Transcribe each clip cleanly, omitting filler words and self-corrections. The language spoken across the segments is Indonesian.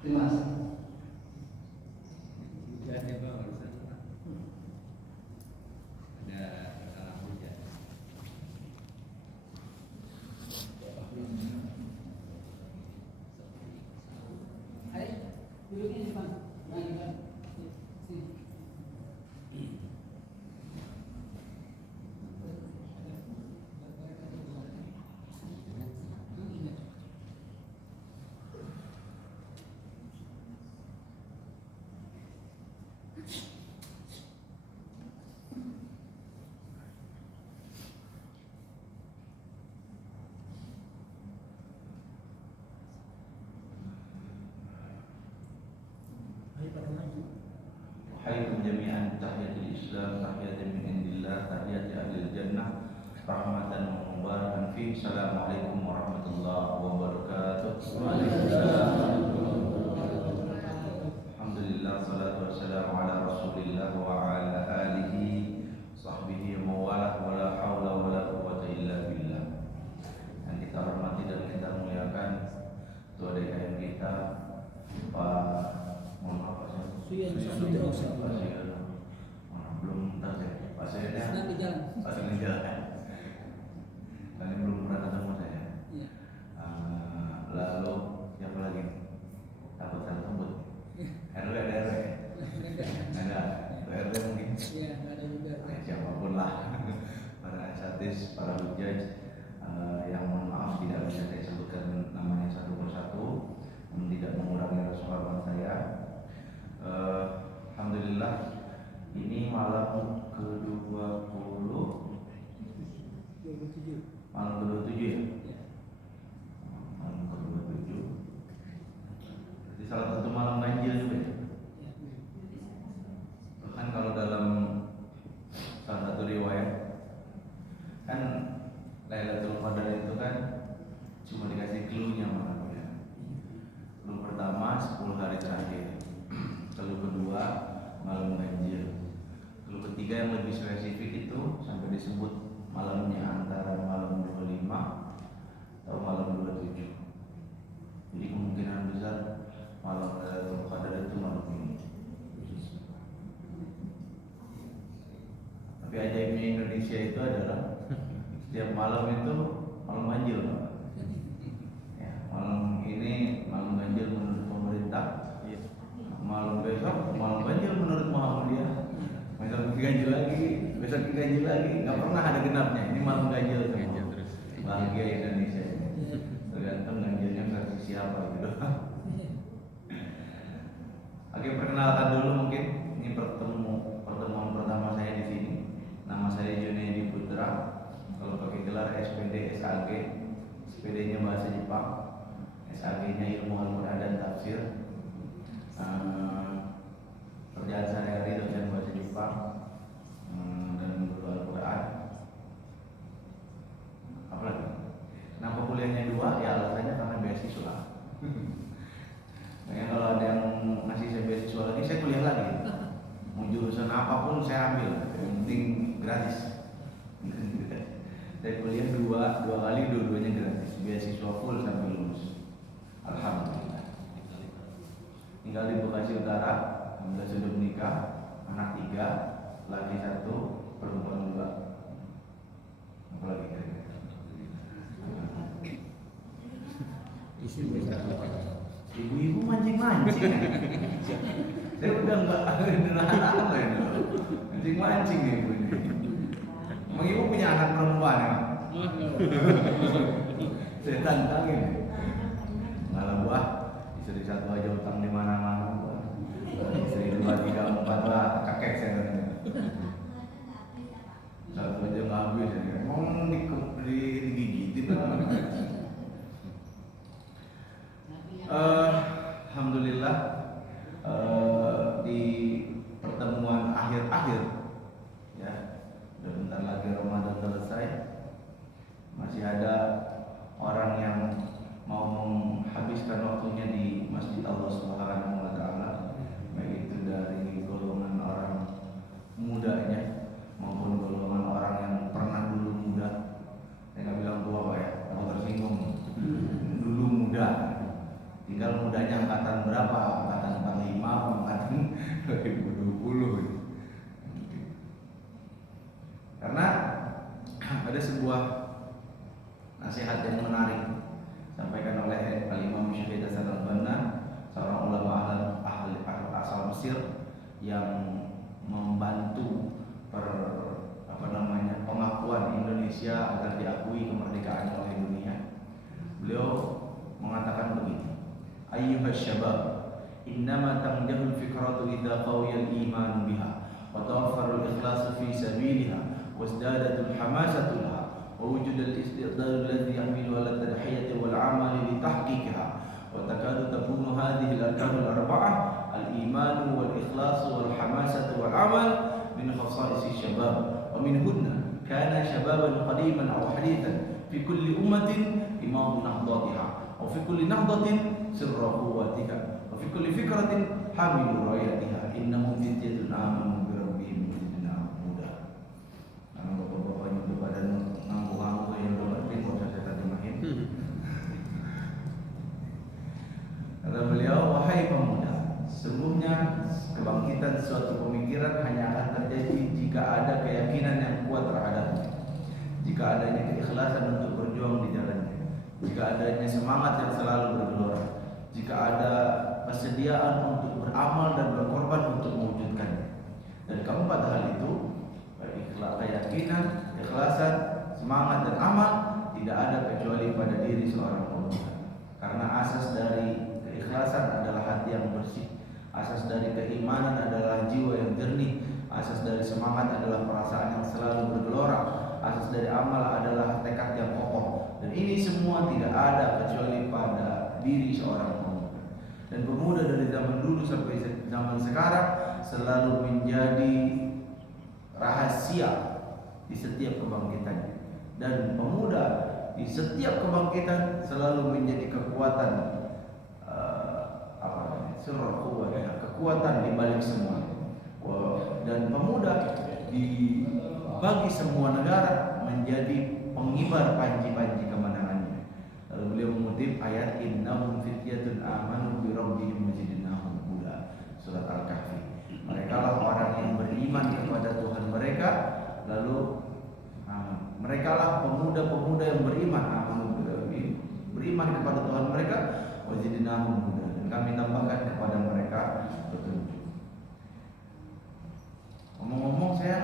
Terima kasih. Hujan ya Pak, barusan Pak. Ada alam hujan. Ayo, duduknya di depan. Nah, di depan. Sini. Hayyakum jami'an tahiyatul Islam tahiyatan min indillah tahiyati ahlil jannah rahmatan wa mubarakan fi. Assalamualaikum warahmatullahi wabarakatuh. Waalaikumsalam. Alhamdulillah salatu wassalamu ala Rasulillah wa ala alihi sahbihi mawalah wa la haula wa la quwwata illa billah. Yang kita hormati dan kita muliakan Ketua DKM kita Pak, mohon maaf Pak belum tahu saya. Pak saya Sedang di jalan. Pak sedang jalan. Kalian belum pernah ketemu saya. Iya. Lalu siapa lagi? Takut saya sebut. RW ada RW. Ada RW mungkin. Iya, ada juga. Siapapun lah. Para asatis, para hujaj yang mohon maaf tidak bisa saya sebutkan namanya satu persatu, tidak mengurangi rasa hormat saya. Alhamdulillah ini malam ke-20 malam ke-27 ya? Malam ke-27 berarti salah satu malam ganjil juga ya? Bahkan kalau dalam salah satu riwayat kan Lailatul Qadar itu kan cuma dikasih clue-nya malamnya. Clue pertama 10 hari terakhir, clue kedua malam ganjil, clue ketiga yang lebih spesifik itu sampai disebut malamnya antara malam 25 atau malam 27. Jadi kemungkinan besar malam Lailatul Qadar itu malam ini. Tapi ajaibnya Indonesia itu adalah setiap malam itu malam ganjil, Pak. Ya, malam ini malam ganjil menurut pemerintah. Malam besok malam ganjil menurut Muhammadiyah. Besok ganjil lagi, besok ganjil lagi. Nggak pernah ada genapnya. Ini malam ganjil semua. Bahagia Indonesia ini. Tergantung ganjilnya versi siapa gitu. Oke, perkenalkan dulu mungkin. Ini pertemuan pertama saya di sini. Nama saya Junaidi Putra. Kalau pakai gelar SPD SAG, SPD-nya bahasa Jepang, SAG-nya ilmu Al-Quran dan tafsir. Kerjaan sehari-hari dosen bahasa Jepang dan guru Al-Quran. Apa lagi? Kenapa kuliahnya 2? Ya alasannya karena beasiswa. Makanya kalau ada yang ngasih saya beasiswa lagi, saya kuliah lagi. Mau jurusan apapun saya ambil, yang penting gratis. Saya kuliah dua kali, dua-duanya gratis, beasiswa full sampai lulus. Alhamdulillah. Tinggal di Bekasi Utara, alhamdulillah sudah menikah, anak 3, laki 1, perempuan 2. Apa lagi kira-kira? Ibu-ibu mancing-mancing. Saya udah enggak apa ya, mancing-mancing ya ibu ini. Emang ibu punya anak perempuan ya? Saya tantangin. Malah buah, istri 1 aja utang di mana-mana. Istri 2, 3, 4 lah, kakek saya katanya. 1 aja nggak habis ya. Emang digigitin kan? Alhamdulillah di pertemuan akhir-akhir ya, udah bentar lagi Ramadan selesai, masih ada orang yang mau menghabiskan waktunya di Masjid Allah Subhanahu wa Ta'ala, baik itu dari golongan orang mudanya maupun golongan orang yang pernah dulu muda ada sebuah nasihat yang menarik sampaikan oleh Al-Imam Syuhaid Hasan al-Banna, seorang ulama ahli asal Mesir yang membantu pengakuan Indonesia agar diakui kemerdekaannya oleh dunia. Beliau mengatakan begini: Ayyuhas syabab, innama tanjahul fikratu idza qawiyal iman biha wa tawaffara al-ikhlasu fi sabiliha wasdadatul hamasatu laha wa wujudal istiqdal alladhi yahmilu ala tadhiyati wal amali li tahqiqiha wa takadu takunu hadhihi al-arkan al-arba'ah al-iman wal ikhlas wal hamasatu wal amal min khasa'is syabab wa minhunna kana shababan qadiman aw hadithan fi kulli ummatin imam nahdatiha wa fi kulli nahdatin sirra quwwatika wa fi kulli fikratin hamilu rayatiha innahum fityatun amanu bi rabbihim zidnahum huda. Karena bapak-bapak itu pada nganggu-nganggu yang berarti kok saya terjemahin. Kata beliau, wahai pemuda, sesungguhnya kebangkitan suatu pemikiran hanya akan terjadi jika ada keyakinan yang kuat terhadapnya, jika adanya keikhlasan untuk berjuang di jalannya, jika adanya semangat yang selalu bergelora, jika ada kesediaan untuk beramal dan berkorban untuk mewujudkannya. Dan keempat hal itu, keyakinan, keikhlasan, semangat dan amal, tidak ada kecuali pada diri seorang pemuda. Karena asas dari keikhlasan adalah hati yang bersih, asas dari keimanan adalah jiwa yang jernih, asas dari semangat adalah perasaan yang selalu bergelora, asas dari amal adalah tekad yang kokoh. Dan ini semua tidak ada kecuali pada diri seorang pemuda. Dan pemuda dari zaman dulu sampai zaman sekarang selalu menjadi rahasia di setiap kebangkitannya. Dan pemuda di setiap kebangkitan selalu menjadi kekuatan, kekuatan di balik semua. Dan pemuda dibagi semua negara menjadi pengibar panji-panji kemenangannya. Lalu beliau mengutip ayat innahum fityatun amanu bi rabbihim zidnahum huda, surat Al-Kahfi. Mereka lah orang yang beriman kepada Tuhan mereka, lalu mereka lah pemuda-pemuda yang beriman, beriman kepada Tuhan mereka, wazidnahum huda, dan kami tambahkan kepada mereka petunjuk. Ngomong-ngomong, saya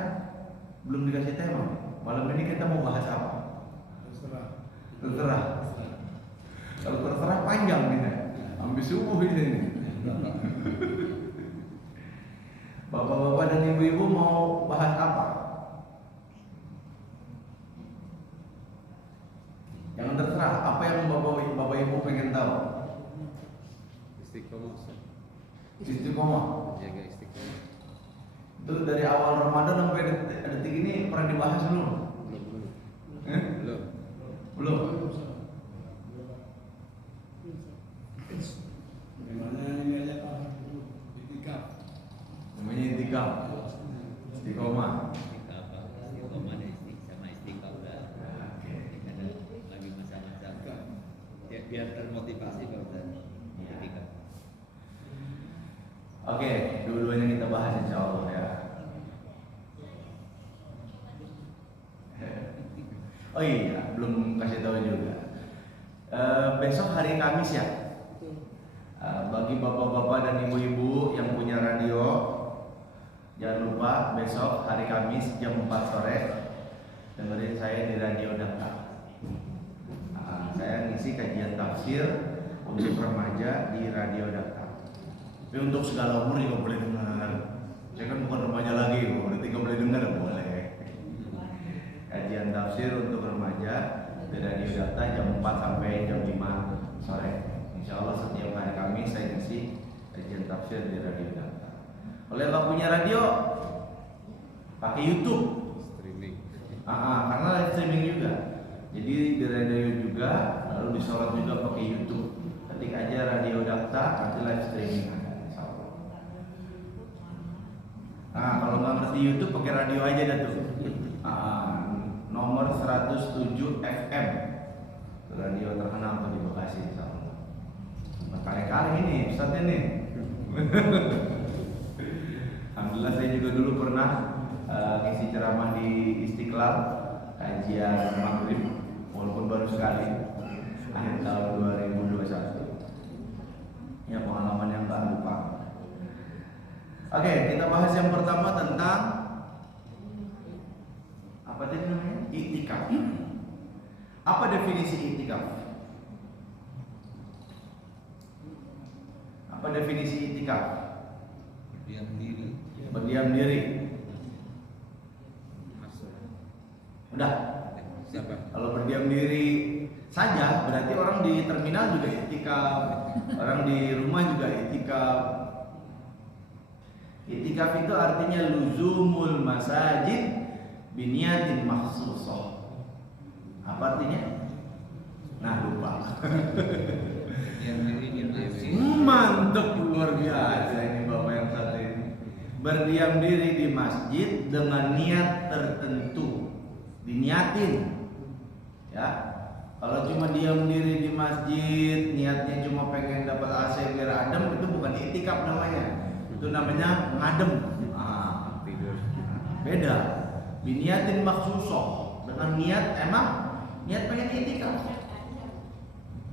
belum dikasih tema. Malam ini kita mau bahas apa? Terserah. Kalau terserah panjang nih, sampai subuh ini. Bapak-bapak dan ibu-ibu mau bahas apa? Jangan terserah. Apa yang bapak ibu pengen tahu? Istiqomah. Istiqomah. Jaga istiqomah. Itu dari awal Ramadan sampai detik ini pernah dibahas belum? Belum. Belum. Namanya itikaf. Istiqomah. Istiqomah sama istiqomah. Lagi masa-masa. Biar termotivasi Pak Ustaz. Itikaf. Oke, dua-duanya kita bahas insya Allah ya. Oh iya, belum kasih tahu juga. Besok hari Kamis ya. Bagi bapak-bapak dan ibu-ibu yang punya radio, jangan lupa besok hari Kamis jam 4 sore dengerin saya di Radio Dakta. Saya ngisi kajian tafsir untuk remaja di Radio Dakta. Tapi untuk segala umur juga boleh dengar. Saya kan bukan remaja lagi, berarti nggak boleh dengar, boleh. Kajian tafsir untuk remaja di Radio Dakta jam 4 sampai jam 5 sore. Insya Allah setiap hari Kamis saya ngisi kajian tafsir di Radio Dakta. Kalau nggak punya radio, pakai YouTube. Streaming. Karena live streaming juga. Jadi di radio juga, lalu disorot juga pakai YouTube. Ketik aja Radio Dakta, nanti live streaming. Kalau nggak ngerti YouTube, pakai radio aja dah tuh. Nomor 107 FM, radio terkenal tuh di Bekasi. Kali-kali ini, Ustaz ini. Alhamdulillah saya juga dulu pernah ngisi ceramah di Istiqlal kajian maghrib, walaupun baru sekali akhir tahun 2021. Ya, pengalaman yang tak lupa. Oke, kita bahas yang pertama tentang apa tadi namanya? Iktikaf. Apa definisi iktikaf? Apa definisi iktikaf? Berdiam diri. Berdiam diri. Udah. Siapa? Kalau berdiam diri saja berarti orang di terminal juga iktikaf, orang di rumah juga iktikaf. Iktikaf itu artinya luzumul masajid biniyatin makhsusah. Apa artinya? Nah, lupa. Berdiam diri di masjid. Mantap, luar biasa ini Bapak yang satu ini. Berdiam diri di masjid dengan niat tertentu. Diniatin. Ya. Kalau cuma diam diri di masjid, niatnya cuma pengen dapat AC biar adem, itu bukan iktikaf namanya. Itu namanya ngadem. Tidur. Beda. Biniatin makhsusah, dengan niat emang niat pengen iktikaf.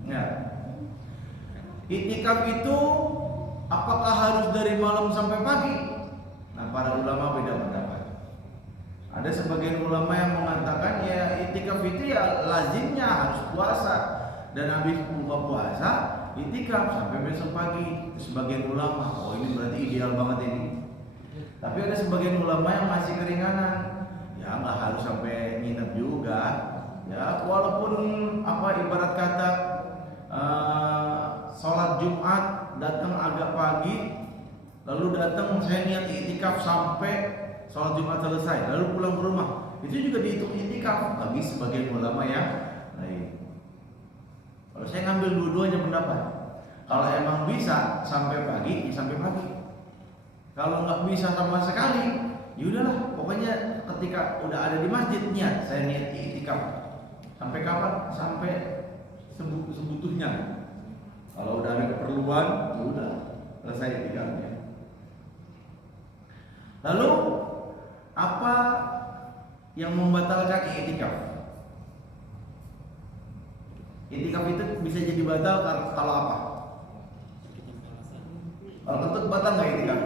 Ya. Iktikaf itu apakah harus dari malam sampai pagi? Nah, para ulama beda pendapat. Ada sebagian ulama yang mengatakan ya iktikaf itu ya lazimnya harus puasa, dan habis buka puasa iktikaf sampai besok pagi. Sebagian ulama, oh ini berarti ideal banget ini. Tapi ada sebagian ulama yang masih keringanan, ya nggak harus sampai nginep juga. Ya walaupun apa ibarat kata sholat Jumat datang agak pagi, lalu datang saya niat iktikaf sampai sholat Jumat selesai, lalu pulang ke rumah, itu juga dihitung iktikaf bagi sebagian ulama yang lain. Kalau saya ngambil dua-duanya pendapat. Kalau emang bisa sampai pagi, ya sampai pagi. Kalau nggak bisa sama sekali, ya udahlah. Pokoknya ketika udah ada di masjid niat, saya niat iktikaf. Sampai kapan? Sampai sebutuhnya. Kalau udah ada keperluan, ya udah selesai iktikafnya. Lalu apa yang membatalkan iktikaf? Iktikaf itu bisa jadi batal kalau apa? Kalau kentut batal nggak iktikaf?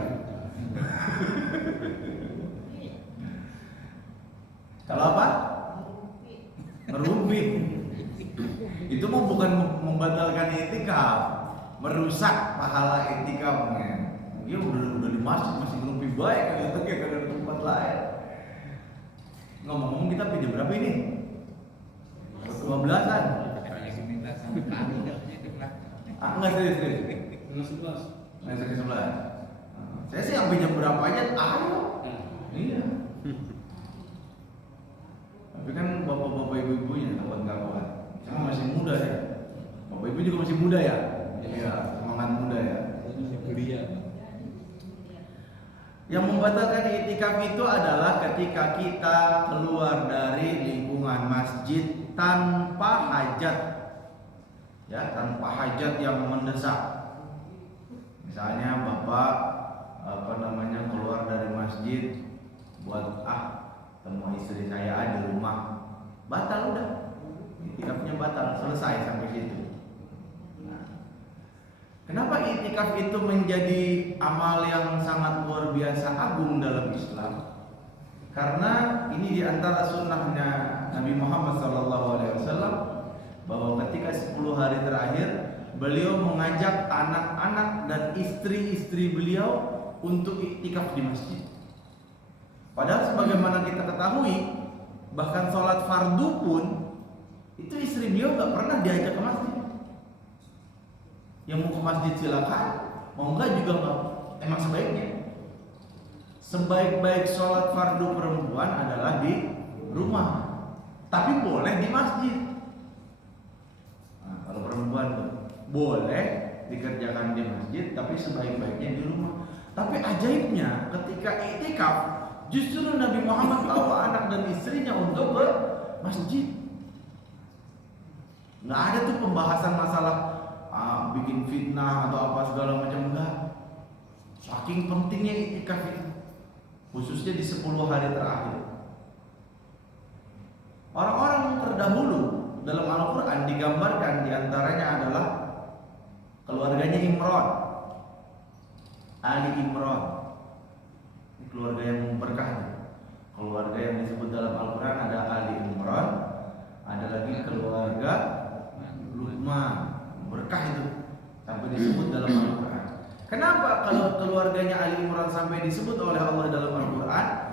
Kalau apa? Merumpi. Itu mah bukan membatalkan iktikaf, merusak pahala iktikafnya. Dia udah di masjid masih ngerumpi baik gitu kayak ada tempat lain. Ngomong-ngomong kita pinjam berapa ini? 15-an. Enggak serius. Nggak sebelah. Saya sih yang pinjam berapa aja, ayo. Iya. Tapi kan bapak-bapak ibu-ibunya kawan-kawan, saya masih muda ya. Bapak ibu juga masih muda ya. Iya, semangat muda ya. Yang membatalkan iktikaf itu adalah ketika kita keluar dari lingkungan masjid tanpa hajat, ya, tanpa hajat yang mendesak. Misalnya bapak keluar dari masjid buat temu istri saya di rumah, batal udah, iktikafnya batal, selesai sampai situ. Kenapa iktikaf itu menjadi amal yang sangat luar biasa agung dalam Islam? Karena ini diantara sunnahnya Nabi Muhammad SAW, bahwa ketika 10 hari terakhir beliau mengajak anak-anak dan istri-istri beliau untuk iktikaf di masjid. Padahal sebagaimana kita ketahui, bahkan sholat fardu pun itu istri beliau nggak pernah diajak ke masjid. Yang mau ke masjid silakan, mau enggak juga enggak. Emang sebaiknya sebaik-baik sholat fardu perempuan adalah di rumah, tapi boleh di masjid. Nah, kalau perempuan tuh boleh dikerjakan di masjid, tapi sebaik-baiknya di rumah. Tapi ajaibnya ketika iktikaf, justru Nabi Muhammad bawa anak dan istrinya untuk ke masjid. Nggak ada tuh pembahasan masalah bikin fitnah atau apa segala macam, enggak. Saking pentingnya iktikaf itu, khususnya di 10 hari terakhir. Orang-orang terdahulu dalam Al-Quran digambarkan diantaranya adalah keluarganya Imran, Ali Imran. Ini keluarga yang berkah. Keluarga yang disebut dalam Al-Quran ada Ali Imran, ada lagi keluarga Luqman. Berkah itu sampai disebut dalam Al-Quran. Kenapa kalau keluarganya Ali Imran sampai disebut oleh Allah dalam Al-Quran?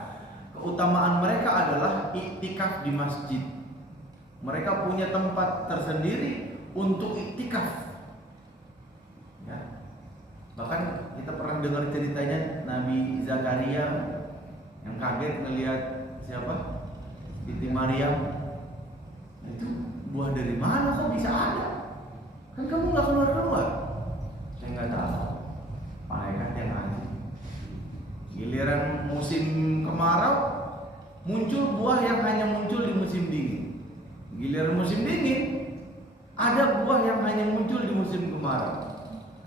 Keutamaan mereka adalah iktikaf di masjid. Mereka punya tempat tersendiri untuk iktikaf. Ya. Bahkan kita pernah dengar ceritanya Nabi Zakaria yang kaget melihat siapa? Siti Maryam. Itu buah dari mana kok bisa ada? Kan kamu nggak keluar-keluar. Saya nggak tahu. Malaikat yang ngasih. Giliran musim kemarau muncul buah yang hanya muncul di musim dingin. Giliran musim dingin ada buah yang hanya muncul di musim kemarau.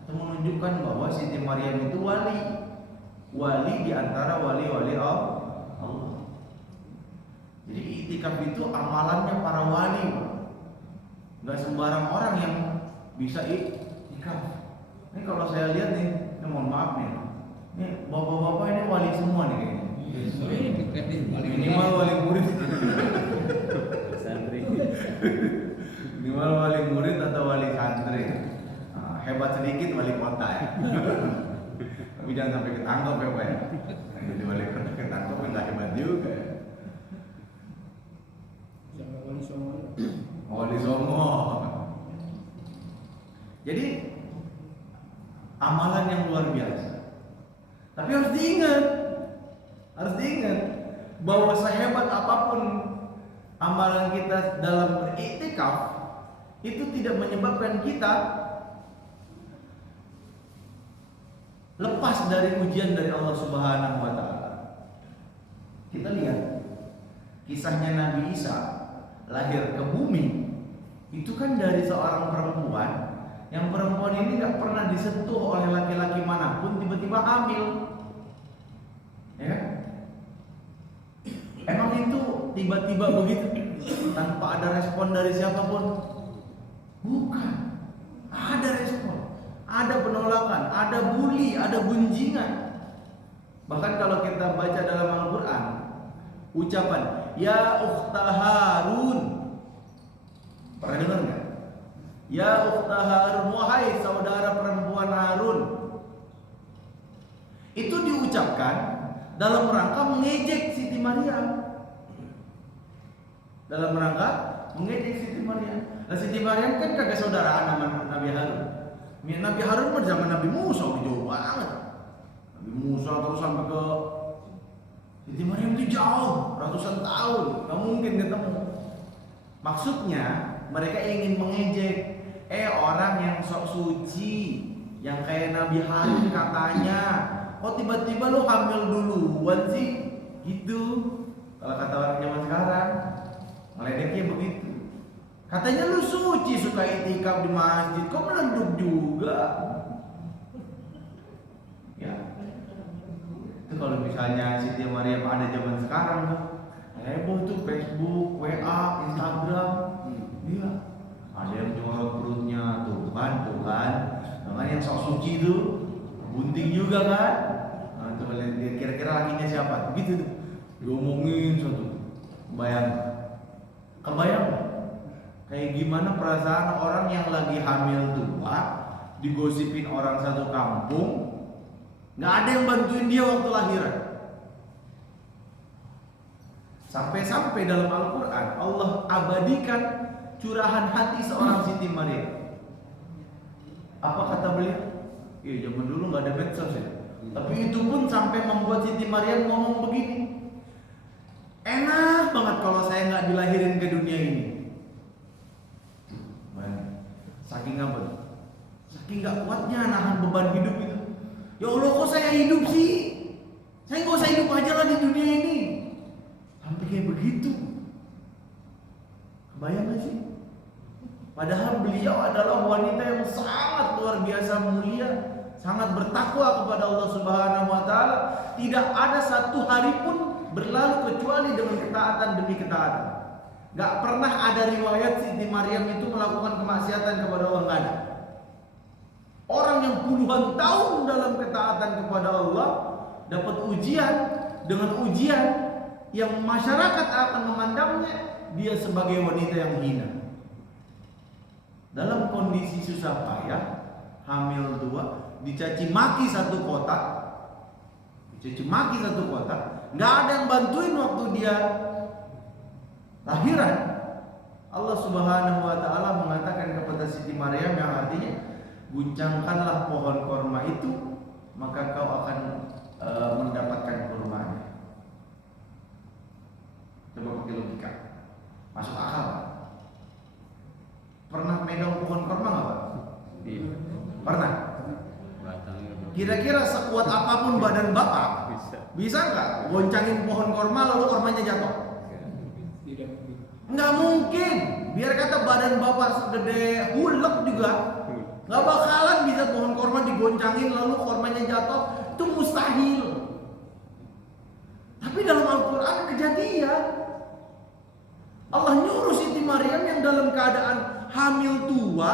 Itu menunjukkan bahwa Siti Maryam itu wali di antara wali-wali Allah. Jadi iktikaf itu amalannya para wali. Enggak sembarang orang yang bisa iktikaf. Ini kalau saya lihat nih, mohon maaf nih. Ini bapak-bapak ini wali semua nih kayaknya. Minimal wali murid. Santri. Minimal wali murid atau wali santri. Nah, hebat sedikit wali kota ya. Tapi jangan sampai ketangkep ya Pak ya. Jadi wali kota ketangkep enggak hebat juga ya. Jangan wali songo. Wali songo. Jadi amalan yang luar biasa. Tapi harus diingat bahwa sehebat apapun amalan kita dalam beriktikaf itu tidak menyebabkan kita lepas dari ujian dari Allah Subhanahu wa taala. Kita lihat kisahnya Nabi Isa lahir ke bumi itu kan dari seorang perempuan yang perempuan ini nggak pernah disentuh oleh laki-laki manapun, tiba-tiba hamil, ya? Emang itu tiba-tiba begitu tanpa ada respon dari siapapun? Bukan, ada respon, ada penolakan, ada bully, ada gunjingan. Bahkan kalau kita baca dalam Al-Quran, ucapan ya ukhta Harun, pernah dengar nggak? Ya ukhta Harun, wahai saudara perempuan Harun. Itu diucapkan dalam rangka mengejek Siti Maryam. Dalam rangka mengejek Siti Maryam. Nah Siti Maryam kan kagak saudaraan sama Nabi Harun. Nabi Harun pada zaman Nabi Musa jauh banget. Nabi Musa terus sampai ke Siti Maryam itu jauh, ratusan tahun, nggak mungkin ketemu. Maksudnya mereka ingin mengejek orang yang sok suci, yang kayak Nabi Harun katanya, kok tiba-tiba lu hamil duluan sih? Gitu. Kalau kata orang zaman sekarang, ngeledeknya begitu. Katanya lu suci, suka itikaf di masjid, kok melenduk juga? Ya. Itu kalau misalnya Siti Maryam ada zaman sekarang tuh, heboh tuh Facebook, WA, Instagram. Iya. Ada yang jorok perutnya, tuh kan. Dengan yang sok suci itu, bunting juga kan. Nah, coba lihat kira-kira lakinya siapa? Begitu tuh. Diomongin satu. Kebayang kayak gimana perasaan orang yang lagi hamil tua, digosipin orang satu kampung, nggak ada yang bantuin dia waktu lahiran. Sampai-sampai dalam Al-Quran Allah abadikan curahan hati seorang Siti Maryam. Apa kata beliau? Iya, zaman dulu nggak ada medsos ya. Tapi itu pun sampai membuat Siti Maryam ngomong begini. Enak banget kalau saya nggak dilahirin ke dunia ini. Saking apa? Saking nggak kuatnya nahan beban hidup itu. Ya Allah, kok saya hidup sih? Saya nggak usah hidup aja lah di dunia ini. Sampai kayak begitu. Kebayang gak sih? Padahal beliau adalah wanita yang sangat luar biasa mulia, sangat bertakwa kepada Allah Subhanahu wa taala. Tidak ada satu hari pun berlalu kecuali dengan ketaatan demi ketaatan. Nggak pernah ada riwayat Siti Maryam itu melakukan kemaksiatan kepada Allah, nggak ada. Orang yang puluhan tahun dalam ketaatan kepada Allah dapat ujian dengan ujian yang masyarakat akan memandangnya dia sebagai wanita yang hina. Dalam kondisi susah payah, hamil 2, dicaci maki satu kota, nggak ada yang bantuin waktu dia lahiran. Allah Subhanahu wa taala mengatakan kepada Siti Maryam yang artinya, guncangkanlah pohon korma itu, maka kau akan mendapatkan kurmanya. Coba pakai logika, masuk akal? Pernah megang pohon korma nggak Pak? Iya. Pernah. Batangnya. Kira-kira sekuat apapun badan Bapak, bisa nggak goncangin pohon korma lalu kormanya jatuh? Tidak. Nggak mungkin. Biar kata badan Bapak segede hulek juga, nggak bakalan bisa pohon korma digoncangin lalu kormanya jatuh. Itu mustahil. Tapi dalam Al-Quran kejadian. Allah nyuruh Siti Maryam yang dalam keadaan hamil tua,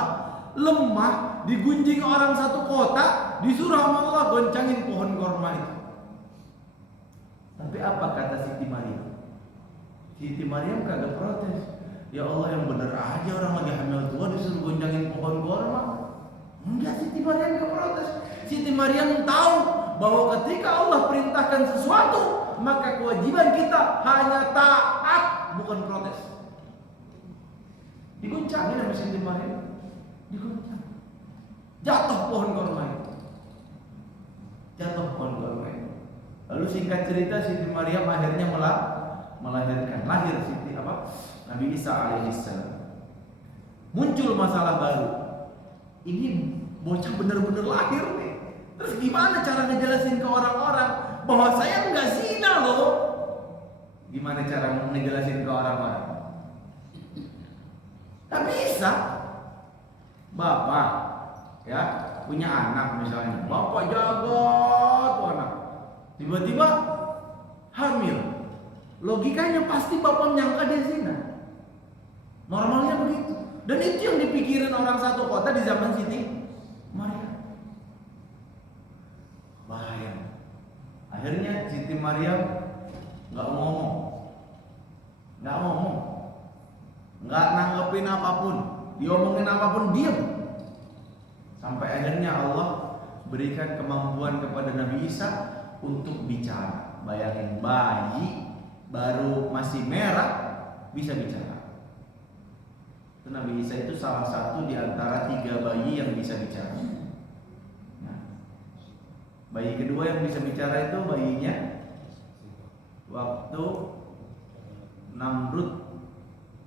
lemah, digunjing orang satu kota, disuruh sama Allah goncangin pohon korma itu. Tapi apa kata Siti Maryam? Siti Maryam kagak protes. Ya Allah, yang bener aja orang lagi hamil tua disuruh goncangin pohon korma. Enggak, Siti Maryam gak protes. Siti Maryam tahu bahwa ketika Allah perintahkan sesuatu, maka kewajiban kita hanya taat, bukan protes. Digoncangin sama Siti Maryam, digoncang. Jatuh pohon korma itu. Lalu singkat cerita Siti Maryam akhirnya melahirkan. Lahir Nabi Isa alaihissalam. Muncul masalah baru. Ini bocah bener-bener lahir nih. Terus gimana cara ngejelasin ke orang-orang bahwa saya nggak zina loh? Gimana cara ngejelasin ke orang-orang? Gak bisa. Bapak ya punya anak misalnya, bapak jaga tuh anak, tiba-tiba hamil. Logikanya pasti bapak menyangka dia zina. Normalnya begitu. Dan itu yang dipikirin orang satu kota di zaman Siti Maryam. Bahaya. Akhirnya Siti Maryam nggak ngomong, nggak nanggepin apapun, diomongin apapun diam. Sampai akhirnya Allah berikan kemampuan kepada Nabi Isa untuk bicara. Bayangin, bayi baru masih merah bisa bicara. Itu Nabi Isa itu salah satu di antara 3 bayi yang bisa bicara. Nah, bayi kedua yang bisa bicara itu bayinya waktu Namrud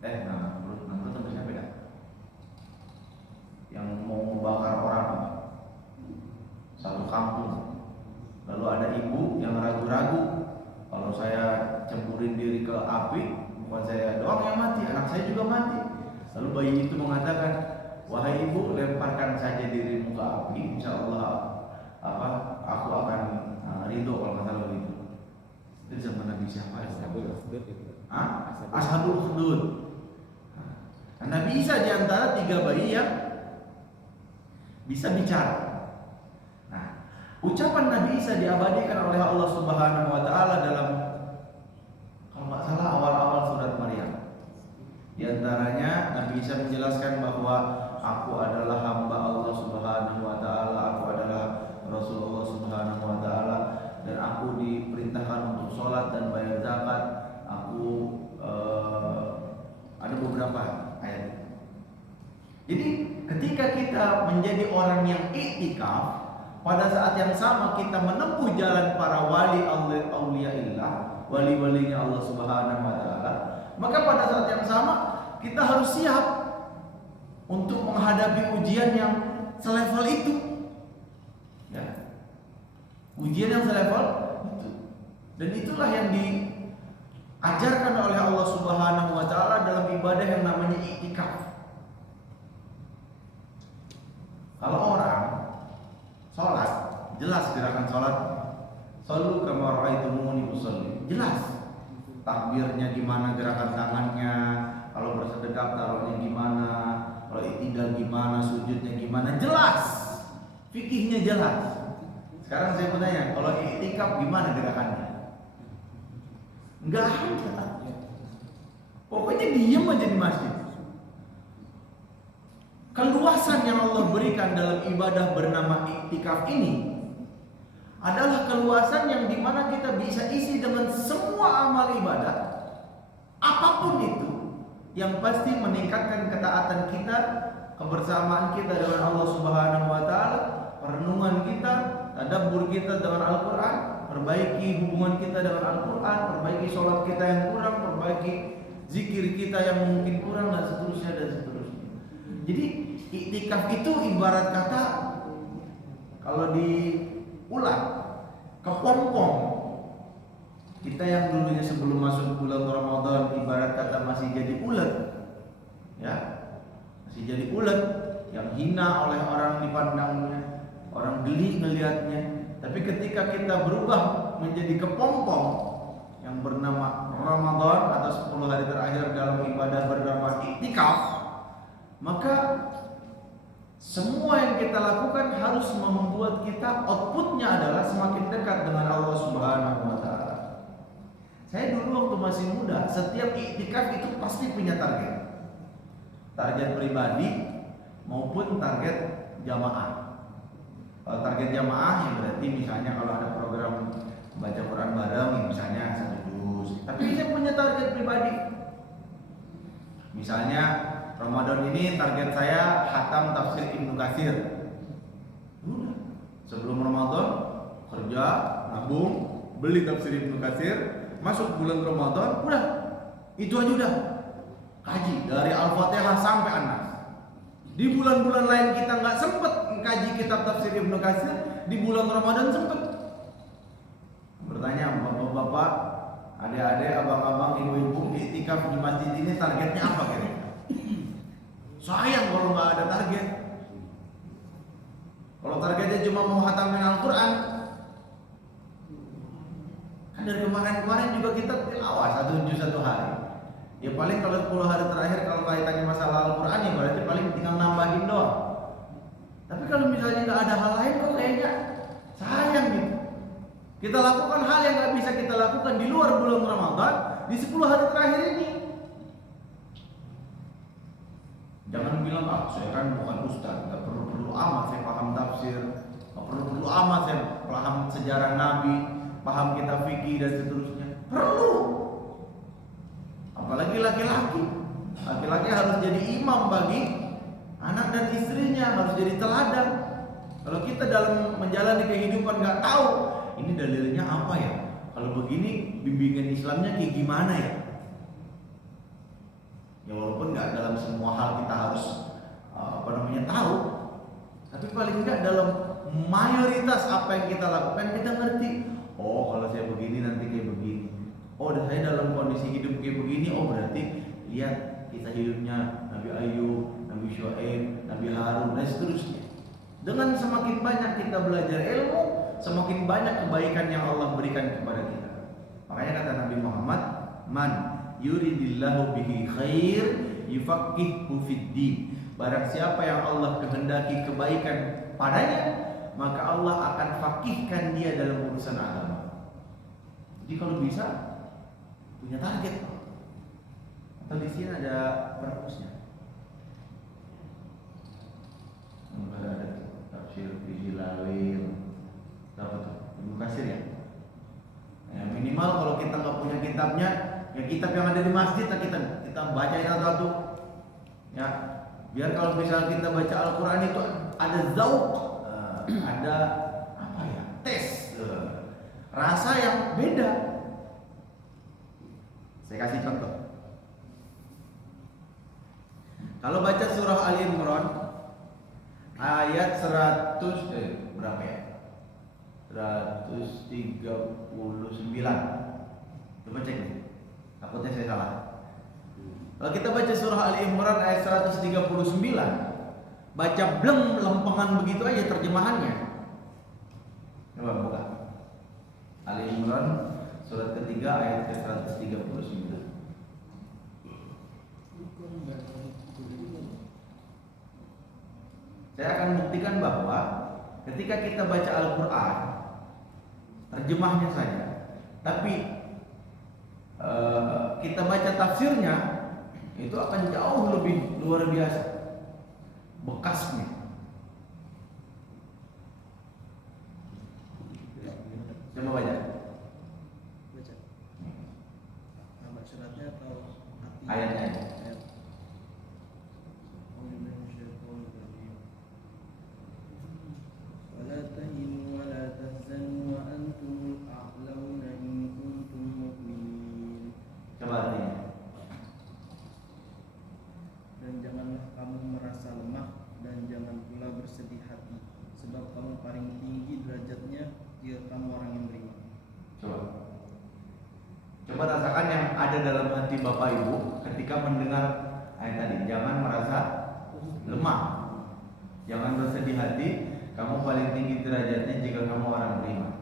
tentu siapa ya? Yang mau membakar orang satu kampung. Lalu ada ibu yang ragu-ragu, kalau saya cemburin diri ke api, bukan saya doang yang mati, anak saya juga mati. Lalu bayi itu mengatakan, wahai ibu, lemparkan saja dirimu ke api, insya Allah aku akan ridho kalau kata begitu. Itu zaman Nabi siapa? Ashabul Ukhdud. Nah, Nabi Isa di antara 3 bayi yang bisa bicara. Nah, ucapan Nabi Isa diabadikan oleh Allah Subhanahu wa taala dalam, kalau nggak salah, awal-awal surat Maryam. Di antaranya Nabi Isa menjelaskan bahwa aku adalah hamba Allah Subhanahu wa taala, aku adalah Rasulullah Subhanahu wa taala, dan aku diperintahkan untuk sholat dan bayar zakat. Aku ada beberapa ayat. Jadi ketika kita menjadi orang yang iktikaf, pada saat yang sama kita menempuh jalan para wali auliyaillah, wali-walinya Allah Subhanahu wa taala, maka pada saat yang sama kita harus siap untuk menghadapi ujian yang selevel itu. Ya. Ujian yang selevel itu. Dan itulah yang diajarkan oleh Allah Subhanahu wa taala dalam ibadah yang namanya iktikaf. Kalau orang sholat, jelas gerakan sholat. Shallu kama ra'aitumuni usolli. Jelas. Takbirnya gimana, gerakan tangannya, Kalau bersedekah taruhnya gimana, kalau i'tidal gimana, sujudnya gimana, jelas. Fikihnya jelas. Sekarang saya mau tanya, kalau i'tikaf gimana gerakannya? Enggak ada. Pokoknya diem aja di masjid. Keluasan yang Allah berikan dalam ibadah bernama i'tikaf ini adalah keluasan yang dimana kita bisa isi dengan semua amal ibadah, apapun itu, yang pasti meningkatkan ketaatan kita, kebersamaan kita dengan Allah Subhanahu wa taala, perenungan kita, tadabbur kita dengan Al-Qur'an, perbaiki hubungan kita dengan Al-Qur'an, perbaiki sholat kita yang kurang, perbaiki zikir kita yang mungkin kurang, dan seterusnya dan seterusnya. Jadi i'tikaf itu ibarat kata, kalau diulang, kepompong. Kita yang dulunya sebelum masuk bulan Ramadan ibarat kata masih jadi ulet, ya, masih jadi ulet yang hina oleh orang dipandangnya, orang geli ngelihatnya. Tapi ketika kita berubah menjadi kepompong yang bernama Ramadan atau 10 hari terakhir dalam ibadah bernama i'tikaf, maka semua yang kita lakukan harus membuat kita outputnya adalah semakin dekat dengan Allah Subhanahu wa taala. Saya dulu waktu masih muda, setiap i'tikaf itu pasti punya target. Target pribadi maupun target jamaah. Kalau target jamaah ya berarti misalnya kalau ada program baca Quran bareng ya misalnya 1 juz. Tapi saya punya target pribadi. Misalnya Ramadan ini target saya khatam tafsir Ibnu Katsir. Udah. Sebelum Ramadan kerja, nabung, beli tafsir Ibnu Katsir. Masuk bulan Ramadan, udah itu aja udah kaji dari Al-Fatihah sampai An-Nas. Di bulan-bulan lain kita nggak sempet kaji kitab tafsir Ibnu Katsir, di bulan Ramadan sempet. Bertanya bapak-bapak, adik-adik, abang-abang, ibu-ibu, i'tikaf di masjid ini targetnya apa kira-kira? Sayang kalau nggak ada target. Kalau targetnya cuma mau khatamin Al-Quran, dari kemarin-kemarin juga kita tilawah 1 juz 1 hari. Ya paling kalau 10 hari terakhir kalau kaitannya masalah Al-Quran ya berarti paling tinggal nambahin doang. Tapi kalau misalnya nggak ada hal lain kok kayaknya sayang gitu. Kita lakukan hal yang nggak bisa kita lakukan di luar bulan Ramadan di 10 hari terakhir ini. Jangan bilang saya kan bukan ustaz, nggak perlu amat saya paham tafsir, nggak perlu amat saya paham sejarah Nabi, paham kita fikih dan seterusnya. Perlu. Apalagi laki-laki. Laki-laki harus jadi imam bagi anak dan istrinya, harus jadi teladan. Kalau kita dalam menjalani kehidupan nggak tahu ini dalilnya apa ya, kalau begini bimbingan Islamnya kayak gimana ya? Ya walaupun nggak dalam semua hal kita harus tahu, tapi paling nggak dalam mayoritas apa yang kita lakukan kita ngerti. Oh kalau saya begini nanti kayak begini. Oh saya dalam kondisi hidup kayak begini. Oh berarti lihat kisah hidupnya Nabi Ayub, Nabi Syuaib, Nabi Harun dan seterusnya. Dengan semakin banyak kita belajar ilmu, semakin banyak kebaikan yang Allah berikan kepada kita. Makanya kata Nabi Muhammad, man yuridillahu bihi khair yufaqihuhu fiddin. Barang siapa yang Allah kehendaki kebaikan padanya, maka Allah akan fakihkan dia dalam urusan agama. Jadi kalau bisa punya target. Atau di sini ada perpusnya. Ada tafsir Fizilalil. Apa tuh? Ibnu Katsir ya. Ya minimal kalau kita nggak punya kitabnya, ya kitab yang ada di masjid kita bacain satu-satu. Ya, biar kalau misalnya kita baca Al-Quran itu ada zauq, ada apa ya? Tes, rasa yang beda. Saya kasih contoh. Kalau baca surah Ali Imran ayat 100 berapa ya? 139. Coba cek nih. Takutnya saya salah. Kalau kita baca surah Ali Imran ayat 139, baca bleng lempengan begitu aja terjemahannya. Coba buka. Ali Imran surat ketiga ayat ke 139. Saya akan buktikan bahwa ketika kita baca Al-Quran, terjemahnya saja, tapi kita baca tafsirnya, itu akan jauh lebih luar biasa bekasnya. Coba baca. Nama suratnya atau Ayatnya. ولا تهنوا ولا تحزنوا وأنتم الأعلون إن كنتم مؤمنين. Coba artinya. Dan janganlah kamu merasa lemah dan jangan pula bersedih hati, sebab kamu paling tinggi derajatnya jika kamu orang yang beriman. Coba rasakan yang ada dalam hati Bapak Ibu ketika mendengar ayat tadi. Jangan merasa lemah, jangan bersedih hati, kamu paling tinggi derajatnya jika kamu orang beriman.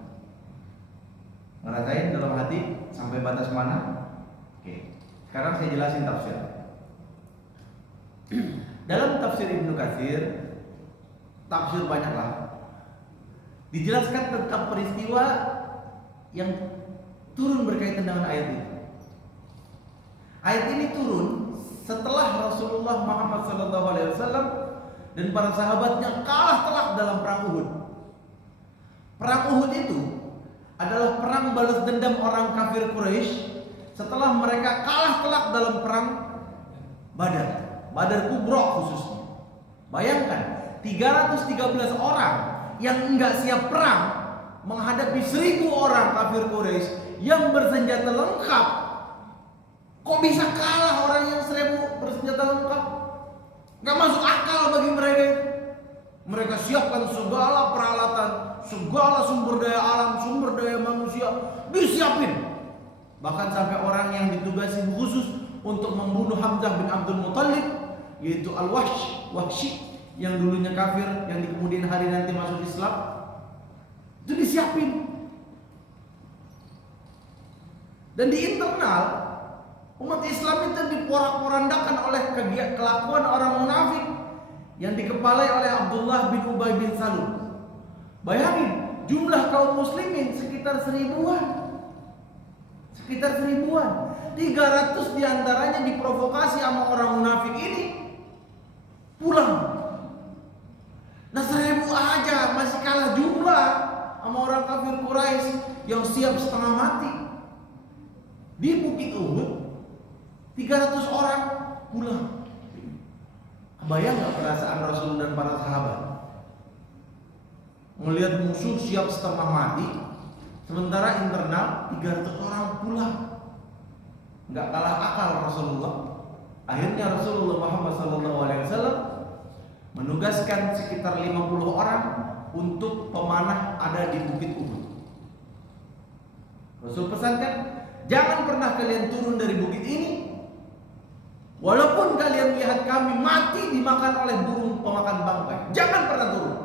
Ngerasain dalam hati sampai batas mana? Oke. Sekarang saya jelasin tafsir. Dalam tafsir Ibnu Katsir, tafsir banyaklah, dijelaskan tentang peristiwa yang turun berkaitan dengan ayat ini. Ayat ini turun setelah Rasulullah Muhammad SAW dan para sahabatnya kalah telak dalam perang Uhud. Perang Uhud itu adalah perang balas dendam orang kafir Quraisy setelah mereka kalah telak dalam perang Badar Kubra khususnya. Bayangkan 313 orang yang enggak siap perang menghadapi 1000 orang kafir Quraisy yang bersenjata lengkap. Kok bisa kalah orang yang 1000 bersenjata lengkap? Gak masuk akal bagi mereka. Mereka siapkan segala peralatan, segala sumber daya alam, sumber daya manusia disiapin. Bahkan sampai orang yang ditugasi khusus untuk membunuh Hamzah bin Abdul Muttalib, yaitu Al-Wahsy yang dulunya kafir, yang di kemudian hari nanti masuk Islam, itu disiapin. Dan di internal umat Islam itu diporak-porandakan oleh kelakuan orang munafik yang dikepalai oleh Abdullah bin Ubay bin Salul. Bayangin, jumlah kaum muslimin sekitar 1000-an. Sekitar 1000-an. 300 diantaranya diprovokasi sama orang munafik ini pulang. Nah 1000 aja masih kalah jumlah sama orang kafir Quraisy yang siap setengah mati. Di Bukit Uhud 300 orang pulang. Kebayang gak perasaan Rasul dan para sahabat melihat musuh siap setengah mati, sementara internal 300 orang pulang. Gak kalah akal Rasulullah. Akhirnya Rasulullah Muhammad SAW menugaskan sekitar 50 orang untuk pemanah ada di Bukit Uhud. Rasul pesankan, jangan pernah kalian turun dari bukit ini walaupun kalian lihat kami mati dimakan oleh burung pemakan bangkai. Jangan pernah turun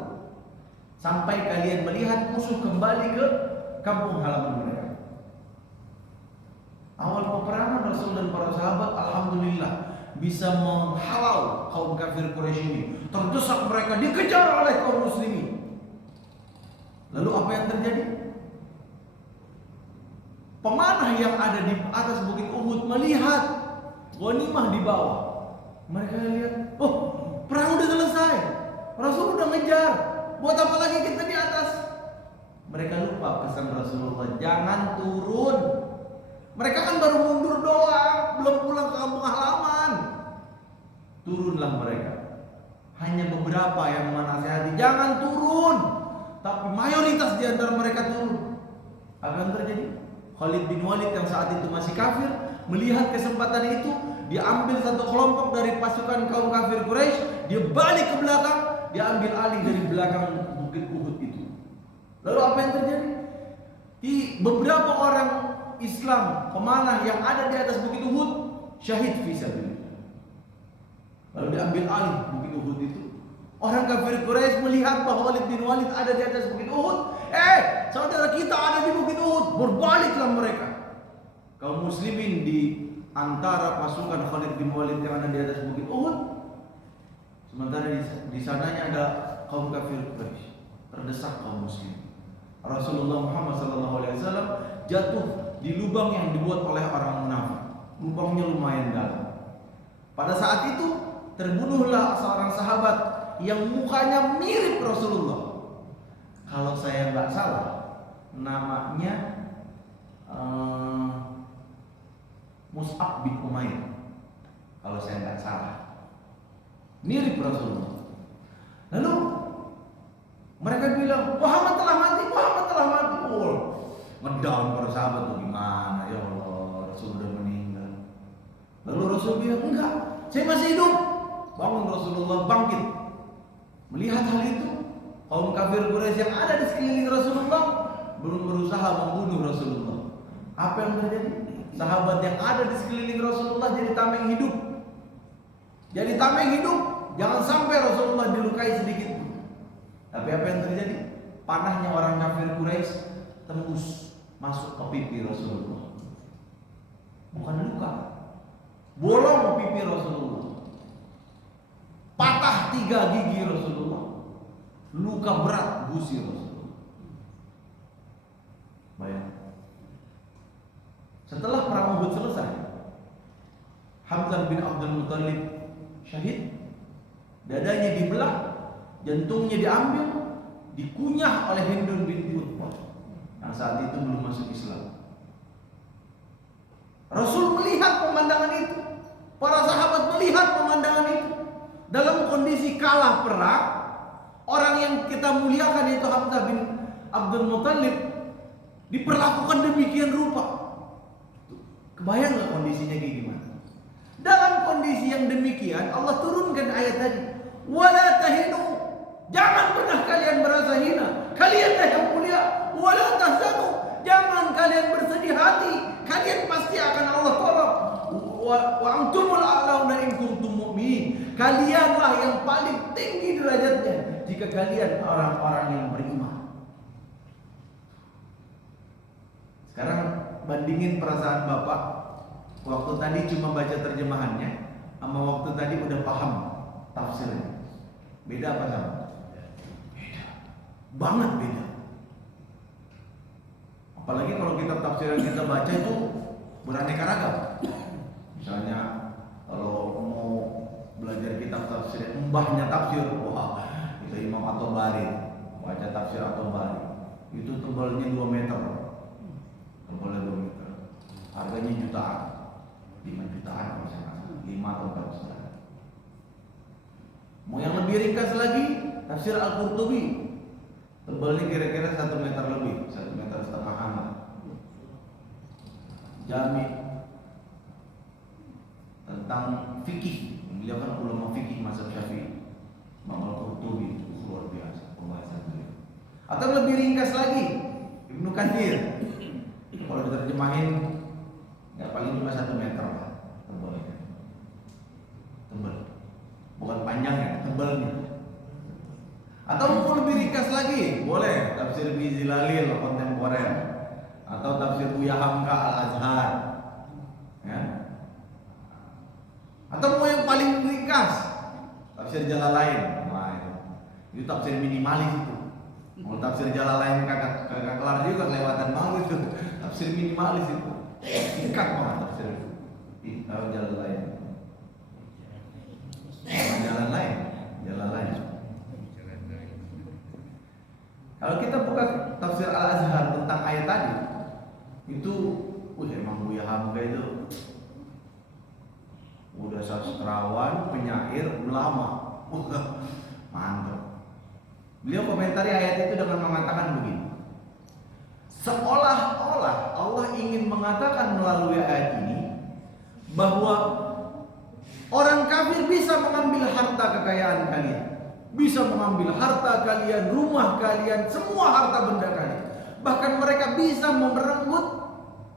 sampai kalian melihat musuh kembali ke kampung halaman mereka. Awal peperangan Rasul dan para sahabat alhamdulillah bisa menghalau kaum kafir Quraisy ini. Terdesak mereka, dikejar oleh kaum muslimin. Lalu apa yang terjadi? Pemanah yang ada di atas bukit Uhud melihat ghanimah di bawah. Mereka lihat, oh, perang udah selesai. Rasul udah ngejar. Buat apa lagi kita di atas? Mereka lupa pesan Rasulullah, jangan turun. Mereka kan baru mundur doang, belum pulang ke kampung halaman. Turunlah mereka. Hanya beberapa yang menasihati, jangan turun. Tapi mayoritas di antara mereka turun. Apa yang terjadi? Khalid bin Walid yang saat itu masih kafir melihat kesempatan itu, dia ambil satu kelompok dari pasukan kaum kafir Quraisy, dia balik ke belakang, dia ambil alih dari belakang bukit Uhud itu. Lalu apa yang terjadi? Di beberapa orang Islam pemanah yang ada di atas bukit Uhud syahid fisabilillah. Lalu diambil alih bukit Uhud itu. Orang kafir Quraisy melihat bahwa Khalid bin Walid ada di atas bukit Uhud. Saudara kita ada di bukit Uhud. Berbaliklah mereka. Kaum muslimin di antara pasukan Khalid bin Walid yang ada di atas bukit Uhud, sementara di sananya ada kaum kafir Quraisy, terdesak kaum muslim. Rasulullah Muhammad SAW jatuh di lubang yang dibuat oleh orang munafik. Lubangnya lumayan dalam. Pada saat itu terbunuhlah seorang sahabat yang mukanya mirip Rasulullah. Kalau saya nggak salah, namanya Mus'ab bin Umair. Kalau saya nggak salah, mirip Rasulullah. Lalu mereka bilang, Muhammad telah mati, Muhammad telah mati. Oh, ngedown para sahabat tuh, gimana ya Allah, Rasul sudah meninggal. Lalu Rasul bilang, enggak, saya masih hidup. Bangun Rasulullah bangkit. Melihat hal itu, kaum kafir Quraisy yang ada di sekeliling Rasulullah belum berusaha membunuh Rasulullah. Apa yang terjadi? Sahabat yang ada di sekeliling Rasulullah jadi tameng hidup. Jadi tameng hidup, jangan sampai Rasulullah dilukai sedikit pun. Tapi apa yang terjadi? Panahnya orang kafir Quraisy tembus masuk ke pipi Rasulullah. Bukan luka, bolong pipi Rasulullah. Patah 3 gigi Rasulullah. Luka berat gusi Rasulullah. Bayang. Setelah perang Uhud selesai, Hamzah bin Abdul Muttalib syahid, dadanya dibelah, jantungnya diambil, dikunyah oleh Hindun bin Utbah yang saat itu belum masuk Islam. Rasul melihat pemandangan itu, para sahabat melihat pemandangan itu. Dalam kondisi kalah perang, orang yang kita muliakan yaitu Hamzah bin Abdul Muttalib diperlakukan demikian rupa. Kebayang gak kondisinya kayak gimana? Dalam kondisi yang demikian, Allah turunkan ayat tadi, wala tahinu, jangan pernah kalian merasa hina, kalianlah yang mulia. Wala tahzanu, jangan kalian bersedih hati, kalian pasti akan Allah tolong. Wa antumul a'launa in kuntum mu'minin, kalianlah yang paling tinggi derajatnya jika kalian orang-orang yang beriman. Sekarang bandingin perasaan Bapak waktu tadi cuma baca terjemahannya sama waktu tadi udah paham tafsirnya. Beda apa sama? Beda. Banget beda. Apalagi kalau kitab tafsir yang kita baca itu beraneka ragam. Misalnya kalau mau belajar kitab tafsir, mbahnya tafsir, wah, itu Imam At-Tabari, baca tafsir At-Tabari. Itu tebalnya 2 meter. Tebalnya 2 meter. Harganya jutaan. 5 jutaan kalau saya nggak salah. 5 atau 4 jutaan. Mau yang lebih ringkas lagi, tafsir Al-Qurtubi. Tebalnya kira-kira 1 meter lebih, 1,5 meter. Jami tentang fikih, beliau kan ulama fikih mazhab Syafi'i. Imam Al-Qurtubi itu luar biasa pembahasan beliau. Atau lebih ringkas lagi, Ibnu Katsir. Kalau diterjemahin ya paling cuma 1 meter lah tebalnya. Tebal. Bukan panjangnya, tebalnya. Atau mau lebih ringkas lagi, boleh tafsir Bizilalil kontemporer atau tafsir Buya Hamka Al-Azhar. Ya. Atau mau yang paling ringkas, tafsir Jalalain. Nah, itu tafsir minimalis itu. Mau tafsir Jalalain kagak kelar juga, kelewatan banget itu. Tafsir minimalis itu. Singkat banget tafsir itu. Jalalain. Jalalain. Kalau kita buka tafsir Al-Azhar tentang ayat tadi, itu emang Buya Hamka itu udah sastrawan, penyair, ulama. Mantap. Beliau komentari ayat itu dengan mengatakan begini, seolah-olah Allah ingin mengatakan melalui ayat ini bahwa orang kafir bisa mengambil harta kekayaan kalian, bisa mengambil harta kalian, rumah kalian, semua harta benda kalian. Bahkan mereka bisa merenggut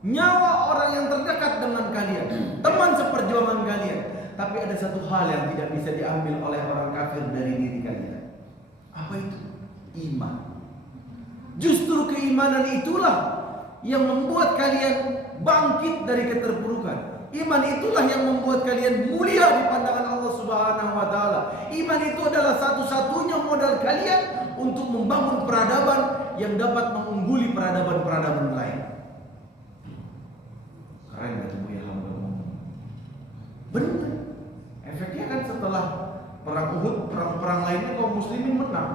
nyawa orang yang terdekat dengan kalian, teman seperjuangan kalian. Tapi ada satu hal yang tidak bisa diambil oleh orang kafir dari diri kalian. Apa itu? Iman. Justru keimanan itulah yang membuat kalian bangkit dari keterpurukan, Iman itulah yang membuat kalian mulia di pandangan Allah Subhanahu wa taala. Iman itu adalah satu-satunya modal kalian untuk membangun peradaban yang dapat mengungguli peradaban-peradaban lain. Keren gak tuh ya hamba? Benar. Efeknya kan setelah perang Uhud, perang-perang lainnya kaum muslimin menang,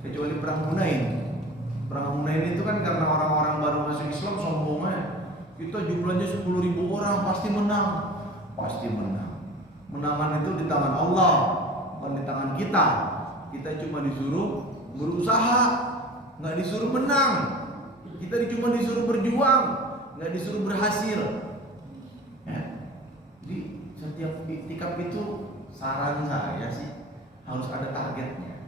kecuali perang Hunain. Perang Hunain itu kan karena orang-orang baru masuk Islam sombongnya. Kita jumlahnya 10.000 orang, pasti menang. Pasti menang. Menangan itu di tangan Allah, bukan di tangan kita. Kita cuma disuruh berusaha, nggak disuruh menang. Kita cuma disuruh berjuang, nggak disuruh berhasil. Ya. Jadi setiap iktikaf itu saran saya sih harus ada targetnya.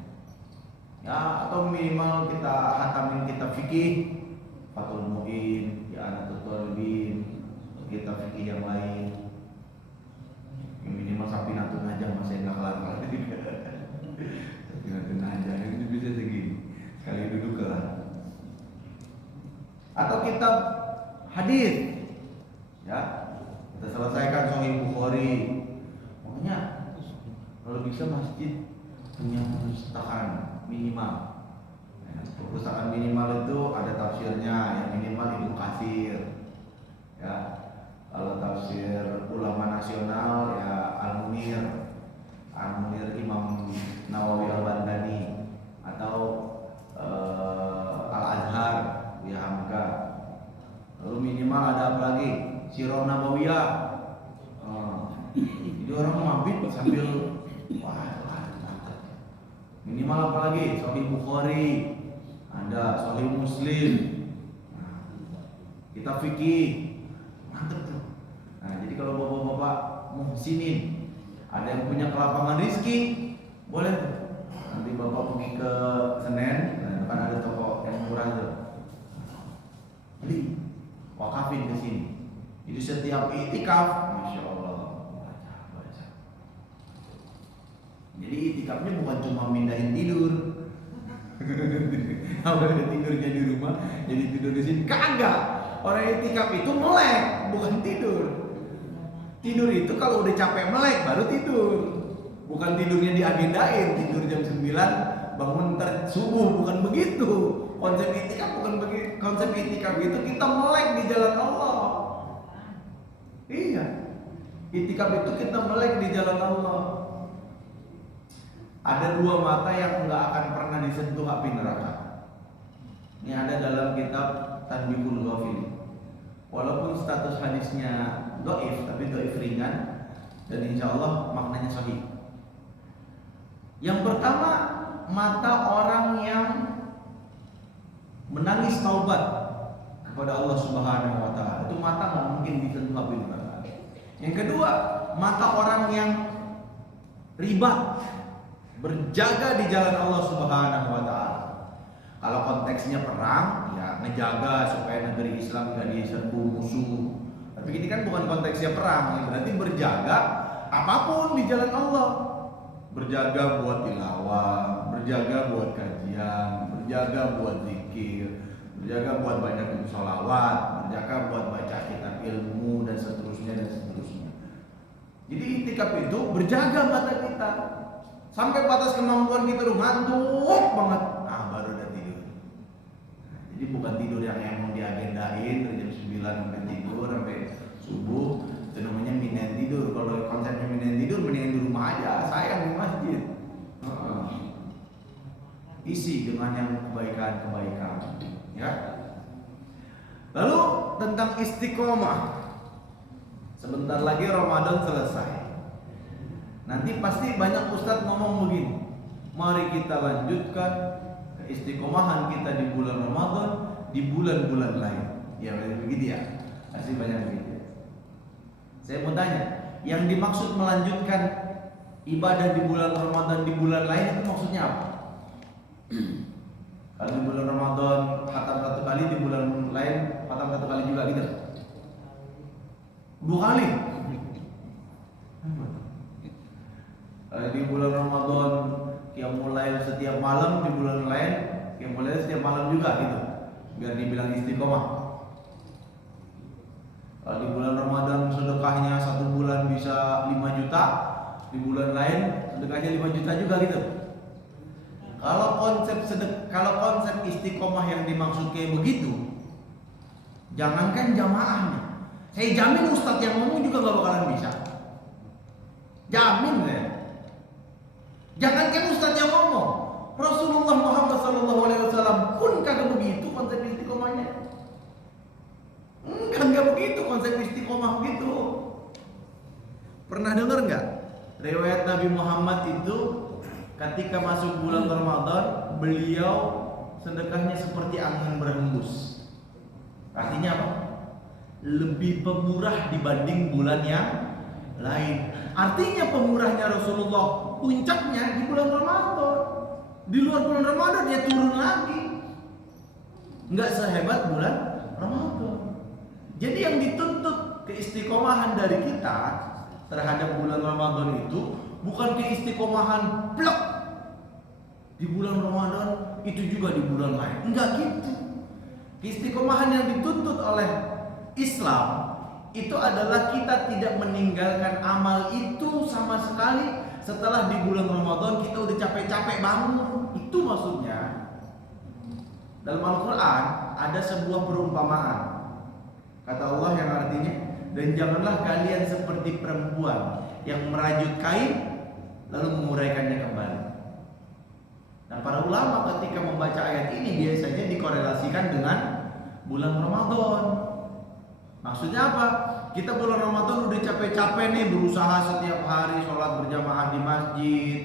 Ya, atau minimal kita hatamin kitab fikih, Fathul Mu'in, ya Anatul Talibin, kitab fikih yang lain. Minimal Safinatun Najah masih nggak kelar-kelar juga. Safinatun Najah itu bisa segini, sekali duduk kelar. Atau kitab hadis, ya kita selesaikan Sahih Bukhari. Pokoknya kalau bisa masjid punya perpustakaan minimal. Perpustakaan minimal itu ada tafsirnya, yang minimal Ibnu Katsir. Ya, kalau tafsir ulama nasional ya Al-Munir, Imam Nawawi Al-Bandani, atau Al-Azhar, ya Hamka. Lalu minimal ada apa lagi? Sirah Nabawiyah. Jadi orang mabit sambil minimal apa lagi? Sahih Bukhari, ada Sahih Muslim, kitab fikih, mantep tuh. Nah, jadi kalau bapak-bapak muhsinin, ada yang punya kelapangan rizki, boleh tuh. Nanti bapak pergi ke Senen, nah, kan ada toko yang murah tuh. Beli, wakafin ke sini. Jadi setiap iktikaf, masya Allah, baca. Jadi iktikafnya bukan cuma mindahin tidur. Awalnya tidurnya di rumah, jadi tidur di sini. Kagak. Orang iktikaf itu melek, bukan tidur. Tidur itu kalau udah capek melek baru tidur. Bukan tidurnya diagendain, tidur jam 9 bangun subuh, bukan begitu. Konsep iktikaf bukan begitu. Konsep iktikaf itu kita melek di jalan Allah. Iya. Iktikaf itu kita melek di jalan Allah. Ada dua mata yang nggak akan pernah disentuh api neraka. Ini ada dalam kitab Tanbihul Ghafilin. Walaupun status hadisnya dhaif, tapi dhaif ringan dan insya Allah maknanya sahih. Yang pertama, mata orang yang menangis taubat kepada Allah Subhanahu wa taala. Itu mata nggak mungkin disentuh api neraka. Yang kedua, mata orang yang riba, berjaga di jalan Allah Subhanahu wa taala. Kalau konteksnya perang, ya ngejaga supaya negeri Islam tidak diserbu musuh. Tapi ini kan bukan konteksnya perang, berarti berjaga apapun di jalan Allah. Berjaga buat tilawah, berjaga buat kajian, berjaga buat zikir, berjaga buat banyak sholawat, berjaga buat baca kitab ilmu dan seterusnya. Jadi iktikaf itu berjaga mata kita. Sampai batas kemampuan kita tuh ngantuk banget, baru udah tidur. Jadi bukan tidur yang emang diagendain dari jam 9 sampai tidur sampai subuh, itu namanya mindahin tidur. Kalau konsepnya mindahin tidur, mendingan di rumah aja, sayang di masjid. Isi dengan yang kebaikan-kebaikan, ya. Lalu tentang istiqomah. Sebentar lagi Ramadan selesai. Nanti pasti banyak ustadz ngomong begini, mari kita lanjutkan istiqomahan kita di bulan Ramadan di bulan-bulan lain. Ya begitu ya, pasti banyak begitu. Saya mau tanya, yang dimaksud melanjutkan ibadah di bulan Ramadan di bulan lain itu maksudnya apa? Kalau di bulan Ramadan khatam 1 kali, di bulan lain khatam 1 kali juga gitu? 2 kali? Di bulan Ramadan qiyamul lail setiap malam, di bulan lain qiyamul lail setiap malam juga gitu, biar dibilang istiqomah. Kalau di bulan Ramadan sedekahnya 1 bisa 5 juta, di bulan lain sedekahnya 5 juta juga gitu. Kalau konsep istiqomah yang dimaksud kayak begitu, jangankan jamaahnya, saya jamin ustadz yang ngomong juga gak bakalan bisa. Jamin ya. Jangankan ustadz yang ngomong, Rasulullah Muhammad SAW pun kagak begitu konsep istiqomahnya. Enggak begitu konsep istiqomah begitu. Pernah dengar nggak riwayat Nabi Muhammad itu ketika masuk bulan Ramadan beliau sedekahnya seperti angin berhembus. Artinya apa? Lebih pemurah dibanding bulan yang lain. Artinya pemurahnya Rasulullah puncaknya di bulan Ramadan. Di luar bulan Ramadan dia turun lagi. Nggak sehebat bulan Ramadan. Jadi yang dituntut keistiqomahan dari kita terhadap bulan Ramadan itu bukan keistiqomahan plek di bulan Ramadan itu juga di bulan lain. Enggak gitu. Keistiqomahan yang dituntut oleh Islam itu adalah kita tidak meninggalkan amal itu sama sekali setelah di bulan Ramadan kita udah capek-capek bangun. Itu maksudnya. Dalam Al-Quran ada sebuah perumpamaan. Kata Allah yang artinya, dan janganlah kalian seperti perempuan yang merajut kain lalu menguraikannya kembali. Nah, para ulama ketika membaca ayat ini biasanya dikorelasikan dengan bulan Ramadan. Maksudnya apa? Kita bulan Ramadan udah capek-capek nih berusaha setiap hari sholat berjamaah di masjid,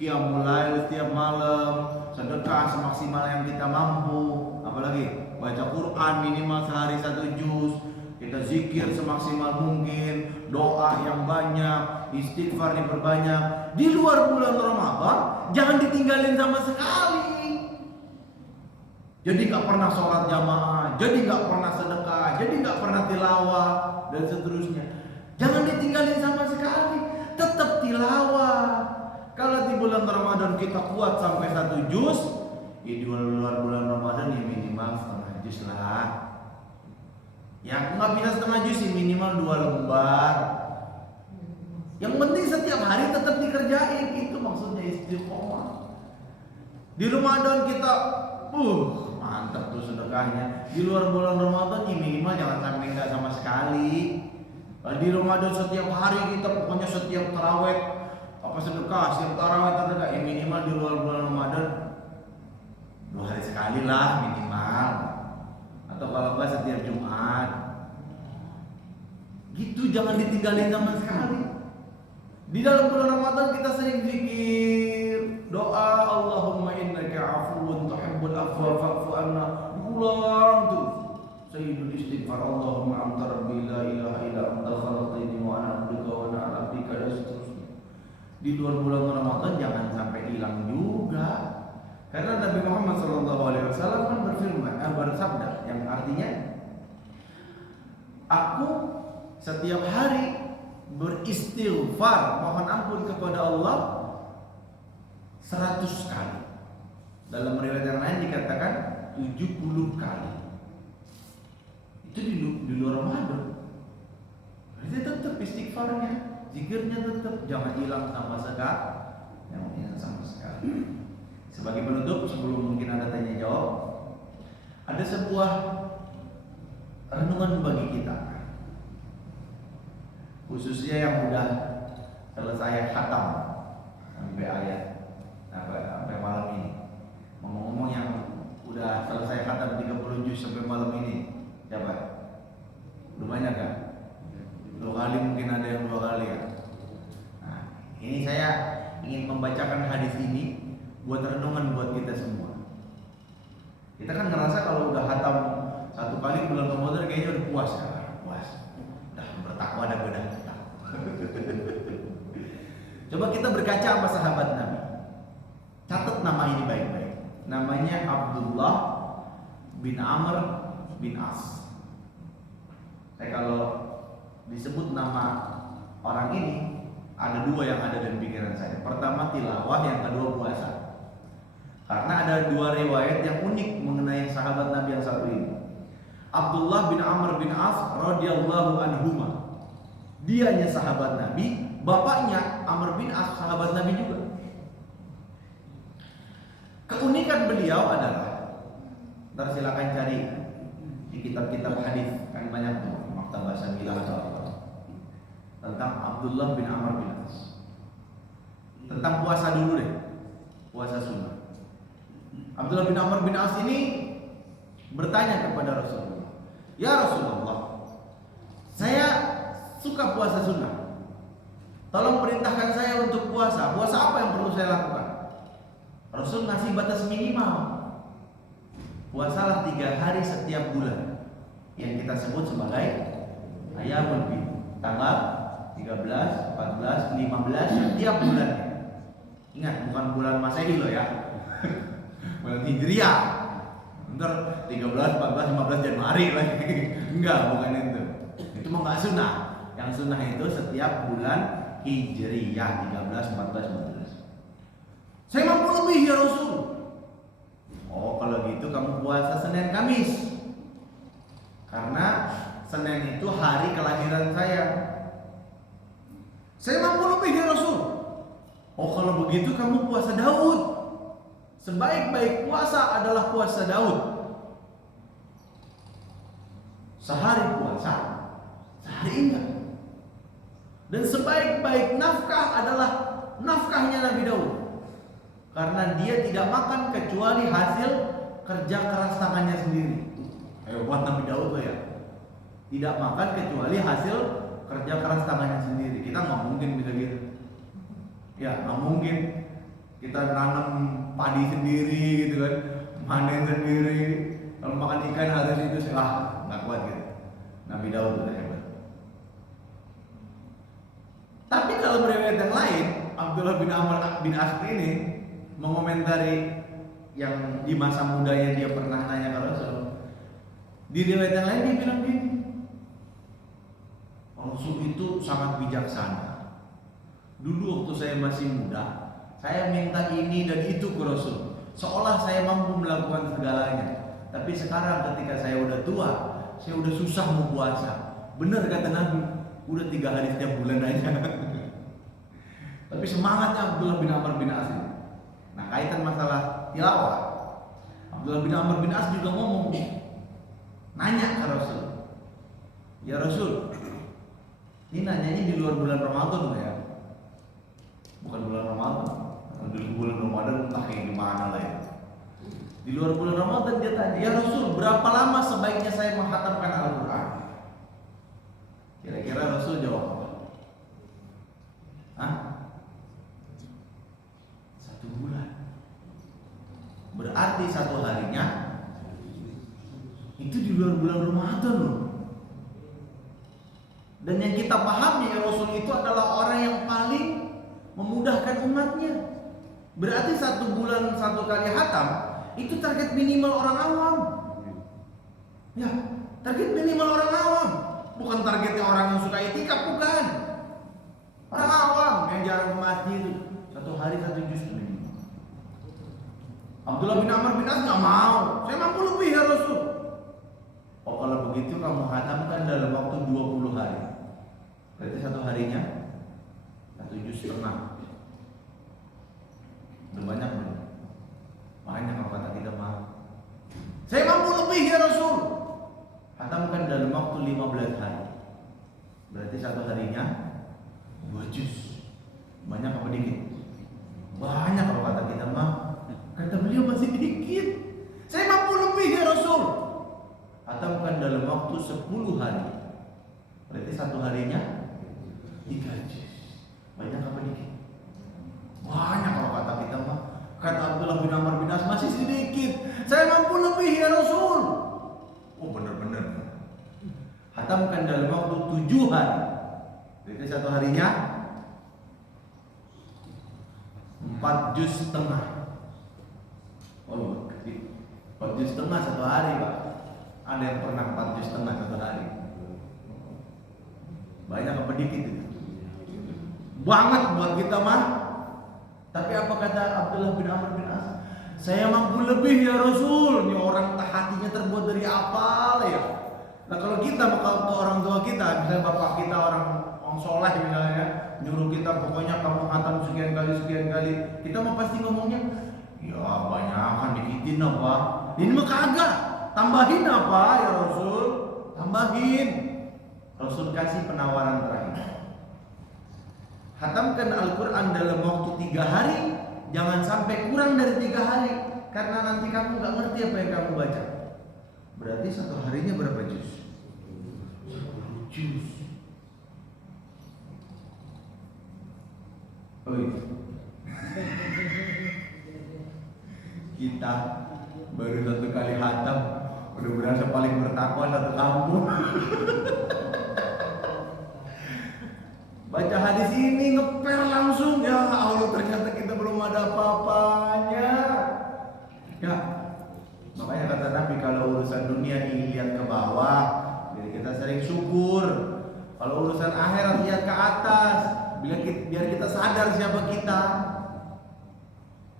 qiyamul lail setiap malam, sedekah semaksimal yang kita mampu, apalagi baca Quran minimal sehari 1 juz, kita zikir semaksimal mungkin, doa yang banyak, istighfar diperbanyak. Di luar bulan Ramadan jangan ditinggalin sama sekali. Jadi nggak pernah sholat jamaah, jadi nggak pernah sedekah, jadi nggak pernah tilawah dan seterusnya. Jangan ditinggalin sama sekali, tetap tilawah. Kalau di bulan Ramadan kita kuat sampai 1 juz, di luar bulan Ramadan ya minimal setengah juz lah. Yang nggak bisa setengah juz sih minimal 2 lembar. Yang penting setiap hari tetap dikerjain, itu maksudnya istiqomah. Di Ramadan kita mantap tuh sedekahnya. Di luar bulan Ramadan ya minimal jangan sampai nggak sama sekali. Di Ramadan setiap hari kita pokoknya setiap tarawih apa sedekah, setiap tarawih sedekah ya minimal di luar bulan Ramadan 2 hari sekali lah minimal. Atau kalau nggak setiap Jumat. Gitu, jangan ditinggalin sama sekali. Di dalam bulan Ramadan kita sering zikir, doa Allahumma innaka afuwun tuhibbul afwa fa'fu anna. Ulang tuh sayyidul istighfar, Allahumma anta rabbi la ilaha illa anta khalaqtani wa ana abduka wa ana 'abduka, dan seterusnya. Di luar bulan Ramadan jangan sampai hilang juga. Karena Nabi Muhammad SAW kan bersabda yang artinya, aku setiap hari beristighfar, mohon ampun kepada Allah 100 kali. Dalam riwayat yang lain dikatakan 70 kali. Itu di luar Ramadan. Berarti tetap istighfarnya, zikirnya tetap, jangan hilang sama sekali. Jangan hilang sama sekali. Sebagai penutup, sebelum mungkin ada tanya jawab, ada sebuah renungan bagi kita, khususnya yang udah selesai khatam sampai ayat sampai malam ini. Ngomong-ngomong yang udah selesai khatam 30 juz sampai malam ini, siapa? Udah banyak kan? 2 kali, mungkin ada yang 2 kali ya. Nah, ini saya ingin membacakan hadis ini buat renungan buat kita semua. Kita kan ngerasa kalau udah khatam 1 kali bulan Ramadan kayaknya udah puas kan? Puas. Udah bertakwa dah udah. Coba kita berkaca sama sahabat Nabi. Catat nama ini baik-baik. Namanya Abdullah bin Amr bin As. Saya kalau disebut nama orang ini, ada 2 yang ada dalam pikiran saya. Pertama tilawah, yang kedua puasa. Karena ada 2 riwayat yang unik mengenai sahabat Nabi yang satu ini. Abdullah bin Amr bin As radhiyallahu anhuma. Dianya sahabat Nabi, bapaknya Amr bin As sahabat Nabi juga. Keunikan beliau adalah, ntar silakan cari di kitab-kitab hadis, kan banyak tuh Maktabah Syamilah atau apa, tentang Abdullah bin Amr bin As. Tentang puasa dulu deh, puasa sunnah. Abdullah bin Amr bin As ini bertanya kepada Rasulullah, "Ya Rasulullah, saya suka puasa sunnah. Tolong perintahkan saya untuk puasa. Puasa apa yang perlu saya lakukan?" Rasul ngasih batas minimal. Puasalah 3 hari setiap bulan, yang kita sebut sebagai Ayyamul Bid. Tanggal 13, 14, 15 setiap bulannya. Ingat, bukan bulan Masehi loh ya. Bulan Hijriah. Bentar 13, 14, 15 Januari lagi. Enggak, bukan itu. Itu mah enggak sunnah. Yang sunnah itu setiap bulan Hijriah 13, 14, 15. Saya mampu lebih ya Rasul. Oh, kalau gitu kamu puasa Senin Kamis. Karena Senin itu hari kelahiran saya. Saya mampu lebih ya Rasul. Oh, kalau begitu kamu puasa Daud. Sebaik-baik puasa adalah puasa Daud. Sehari puasa, sehari enggak. Dan sebaik-baik nafkah adalah nafkahnya Nabi Daud. Karena dia tidak makan kecuali hasil kerja keras tangannya sendiri. Buat Nabi Daud loh ya. Tidak makan kecuali hasil kerja keras tangannya sendiri. Kita nggak mungkin bisa gitu. Ya nggak mungkin. Kita nanam padi sendiri gitu kan, panen sendiri. Kalau makan ikan harus itu nggak kuat gitu. Nabi Daud udah hebat. Tapi kalau riwayat yang lain, Abdullah bin Amr bin As ini mengomentari yang di masa mudanya dia pernah nanya ke Rasul. Di riwayat yang lain dia bilang gini, Rasul itu sangat bijaksana. Dulu waktu saya masih muda, saya minta ini dan itu ke Rasul, seolah saya mampu melakukan segalanya. Tapi sekarang ketika saya udah tua, saya udah susah mau puasa. Benar kata Nabi, udah 3 hari setiap bulan aja. Tapi semangatnya Abdullah bin Amr bin As. Nah, kaitan masalah tilawah, Abdullah bin Amr bin As juga ngomong, nanya ke Rasul, "Ya Rasul, ini nanyanya di luar bulan Ramadan ya? Bukan bulan Ramadan. Di bulan Ramadan entah kayak gimana lah ya. Di luar bulan Ramadan dia tanya, "Ya Rasul, berapa lama sebaiknya saya menghatamkan Al-Quran?" Kira-kira Rasul jawab apa? Hah? 1 bulan. Berarti 1 harinya itu di luar bulan Ramadan loh. Dan yang kita pahami Rasul itu adalah orang yang paling memudahkan umatnya. Berarti 1 bulan 1 kali hatam itu target minimal orang awam. Ya, target minimal orang awam. Bukan targetnya orang yang suka itikaf, bukan. Orang awam yang jarang ke masjid itu 1 hari 1 juz minimal. Abdullah bin Amr bin As nggak mau. Saya mampu lebih ya Rasul. Oh, kalau begitu kamu hatamkan dalam waktu 20 hari. Berarti 1 harinya 1 juz setengah. Udah banyak belum? Banyak kalau kata kita mah. Saya mampu lebih ya Rasul. Hatamkan dalam waktu 15 hari. Berarti 1 harinya 2 juz. Banyak apa dikit? Banyak kalau kata kita mah. Kata beliau masih dikit. Saya mampu lebih ya Rasul. Hatamkan dalam waktu 10 hari. Berarti 1 harinya 3 juz. Banyak apa dikit? Banyak kalau kata kita mah. Kata Abdullah bin Amr bin As masih sedikit. Saya mampu lebih ya Rasul. Oh benar-benar. Hatamkan dalam waktu 7 hari. Berarti 1 harinya 4 juz setengah. Oh, 4 juz setengah 1 hari Pak. Ada yang pernah 4 juz setengah 1 hari? Banyak apa dikit itu? Banget buat kita mah. Tapi apa kata Abdullah bin Amr bin As? Saya mampu lebih ya Rasul. Ini orang hatinya terbuat dari apa lah ya? Nah kalau kita bakal ke orang tua kita, misalnya bapak kita orang orang soleh misalnya nyuruh kita pokoknya kamu khatam sekian kali, kita mau pasti ngomongnya, ya banyakan dikitin apa? Ini mah kagak, tambahin apa ya Rasul? Tambahin. Rasul kasih penawaran terakhir. Khatamkan Al-Quran dalam waktu 3 hari, jangan sampai kurang dari 3 hari, karena nanti kamu nggak ngerti apa yang kamu baca. Berarti 1 harinya berapa juz? 10 juz. Oh iya. Kita baru 1 kali khatam udah berasa paling bertakwa satu kampung. Baca hadis ini ngeper langsung, ya Allah ternyata kita belum ada apa-apanya. Ya, makanya kata Nabi kalau urusan dunia lihat ke bawah, jadi kita sering syukur. Kalau urusan akhirat lihat ke atas, biar kita sadar siapa kita.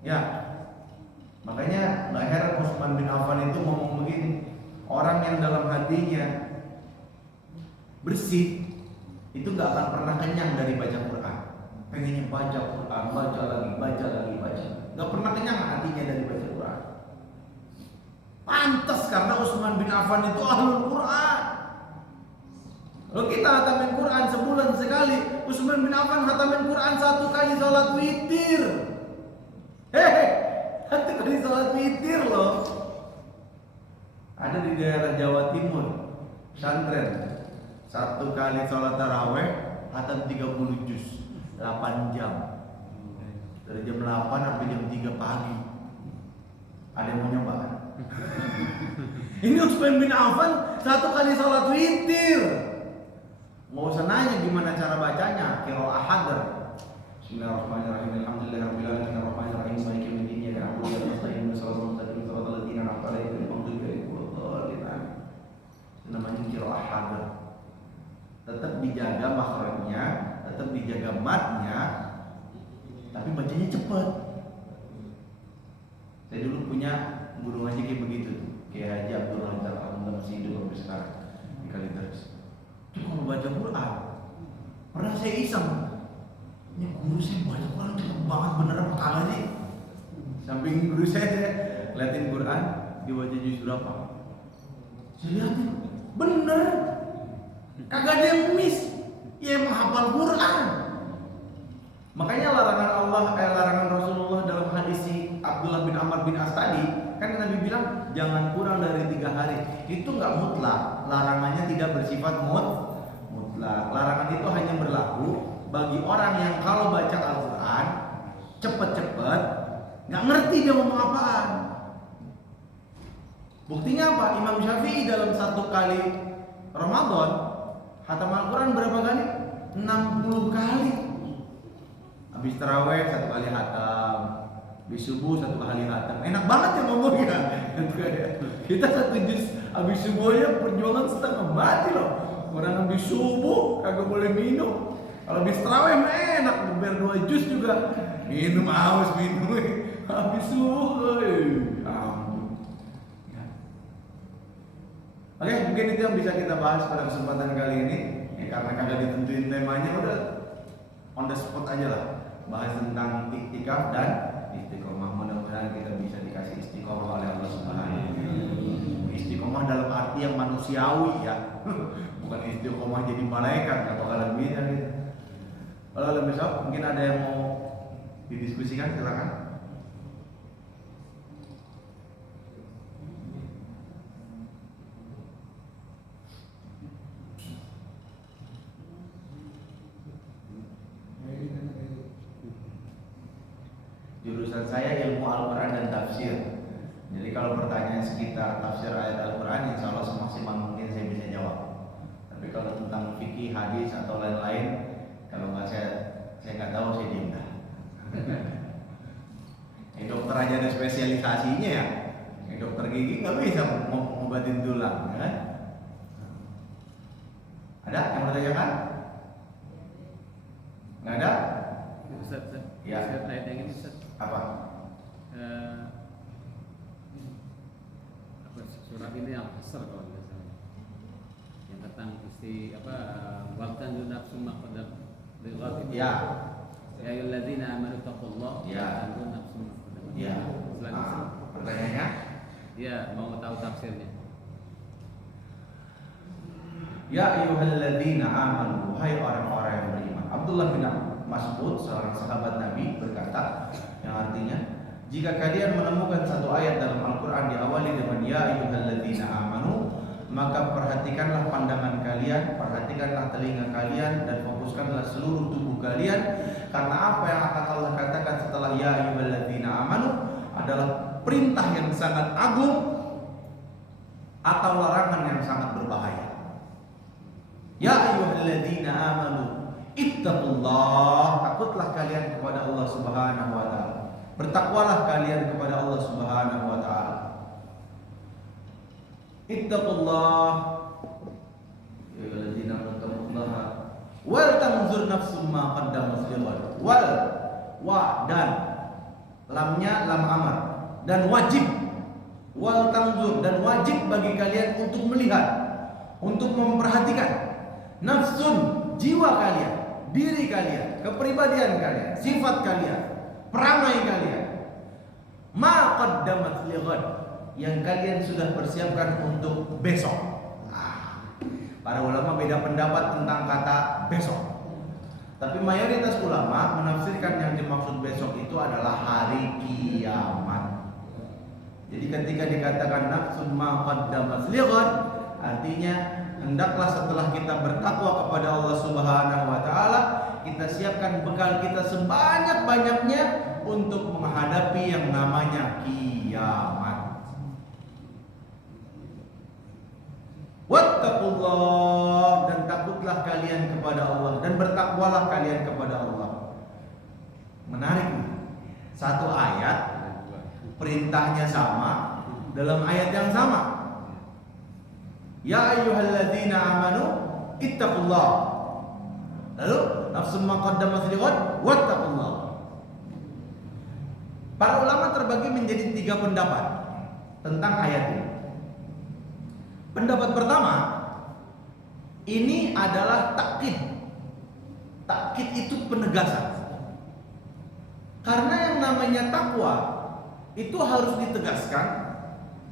Ya, makanya nggak heran Utsman bin Affan itu ngomong begini, orang yang dalam hatinya bersih itu nggak akan pernah kenyang dari baca Quran. Pengennya baca Quran, baca lagi, nggak pernah kenyang hatinya dari baca Quran. Pantas karena Utsman bin Affan itu ahlul Quran. Kalau kita hatamin Quran sebulan sekali, Utsman bin Affan hatamin Quran 1 kali sholat witir. Hehe, 1 kali sholat witir loh. Ada di daerah Jawa Timur, pesantren. 1 kali sholat taraweh hatam 30 juz 8 jam, dari jam 8 sampai jam 3 pagi. Ada yang mau nyoba kan? Ini Utsman bin Affan 1 kali sholat witir. Nggak usah nanya gimana cara bacanya, qiraah hadar. Bismillahirrahmanirrahim. Alhamdulillahirabbil alamin arrahmanir rahim maliki yaumiddin iyyaka na'budu wa iyyaka nasta'in ihdinas siratal mustaqim siratal ladzina an'amta 'alaihim ghairil maghdubi 'alaihim waladdallin. Namanya qiraah hadar. Tetap dijaga makhrajnya, tetap dijaga matnya, tapi bacanya cepat. Saya dulu punya guru ngaji kayak begitu tuh, kayak Haji Abdul Razak, alhamdulillah masih hidup sampai sekarang di Kalideres. Itu kalau baca Quran, pernah saya iseng, ini guru saya baca Quran cepet banget, bener apa kagak sih? Samping guru saya liatin Quran, dibaca juz berapa? Saya liatin, bener. Kagak ada yang miss, ya emang hafal Quran. Makanya larangan Rasulullah dalam hadis si Abdullah bin Amr bin As tadi, kan Nabi bilang jangan kurang dari 3 hari. Itu nggak mutlak, larangannya tidak bersifat mutlak. Larangan itu hanya berlaku bagi orang yang kalau baca Al-Quran cepet-cepet, nggak ngerti dia ngomong apaan. Buktinya apa? Imam Syafi'i dalam 1 kali Ramadan khatam Al-Quran berapa kali? 60 kali. Habis taraweh 1 kali khatam, habis subuh 1 kali khatam. Enak banget ya ngomongnya. Kita 1 juz habis subuhnya perjuangan setengah mati loh. Orang habis subuh kagak boleh minum. Kalau habis taraweh mah enak, ber 2 juz juga. Minum haus minum. Habis subuh. Oke, mungkin itu yang bisa kita bahas pada kesempatan kali ini. Ya, karena kagak ditentuin temanya, udah on the spot aja lah. Bahas tentang iktikaf dan istiqomah. Mudah-mudahan kita bisa dikasih istiqomah oleh Allah Subhanahu wa taala. Istiqomah dalam arti yang manusiawi ya. Bukan istiqomah jadi malaikat, enggak bakalan bisa gitu. Kalau lebih besok mungkin ada yang mau didiskusikan, silakan. Jurusan saya ilmu Al-Quran dan tafsir. Jadi kalau pertanyaan sekitar tafsir ayat Al-Quran, insya Allah semaksimal mungkin saya bisa jawab. Tapi kalau tentang fikih, hadis atau lain-lain, kalau nggak saya nggak tahu, saya diam dah. Dokter aja ada spesialisasinya ya. Dokter gigi nggak bisa ngobatin tulang, ya. Ada yang mau ditanyakan? Nggak ada? Ustaz, Ya. saya tanya yang ini Ustaz. Apa? Surat ini yang besar kalau nggak salah. Yang tentang waktan nafsu maqaddam lighad. Ya. Ya ayyuhalladzina amanu taqullaha Ya. wa nafsu maqaddam. Ya. Pertanyaannya? Ya, mau tahu tafsirnya. Ya ayyuhalladzina amanu, wahai orang-orang yang beriman. Abdullah bin Mas'ud, seorang sahabat Nabi, berkata yang artinya, jika kalian menemukan satu ayat dalam Al-Quran diawali dengan ya ayyuhalladzina amanu, maka perhatikanlah pandangan kalian, perhatikanlah telinga kalian, dan fokuskanlah seluruh tubuh kalian, karena apa yang akan Allah katakan setelah ya ayyuhalladzina amanu adalah perintah yang sangat agung atau larangan yang sangat berbahaya. Ya ayyuhalladzina amanu ittaqullah, takutlah kalian kepada Allah Subhanahu wa taala. Bertakwalah kalian kepada Allah Subhanahu wa taala. Ittaqullah ya ayyuhalladzina amanu wal tanzur nafsum ma qaddamat lighad. Wal wa dan lamnya lam amar dan wajib. Wal tanzur dan wajib bagi kalian untuk melihat, untuk memperhatikan nafsun, jiwa kalian, diri kalian, kepribadian kalian, sifat kalian, perangai kalian, ma qaddamat lighad, yang kalian sudah persiapkan untuk besok. Para ulama beda pendapat tentang kata besok, tapi mayoritas ulama menafsirkan yang dimaksud besok itu adalah hari kiamat. Jadi ketika dikatakan nafsun ma qaddamat lighad, artinya hendaklah setelah kita bertakwa kepada Allah Subhanahu wa taala, kita siapkan bekal kita sebanyak-banyaknya untuk menghadapi yang namanya kiamat. Wattaqullah, dan takutlah kalian kepada Allah, dan bertakwalah kalian kepada Allah. Menarik nih. Satu ayat perintahnya sama dalam ayat yang sama. Ya ayyuhalladzina amanu ittaqullah. Lalu nafsum ma qaddamat lighad wattaqullah. Para ulama terbagi menjadi 3 pendapat tentang ayat ini. Pendapat pertama, ini adalah takkid. Takkid itu penegasan. Karena yang namanya takwa itu harus ditegaskan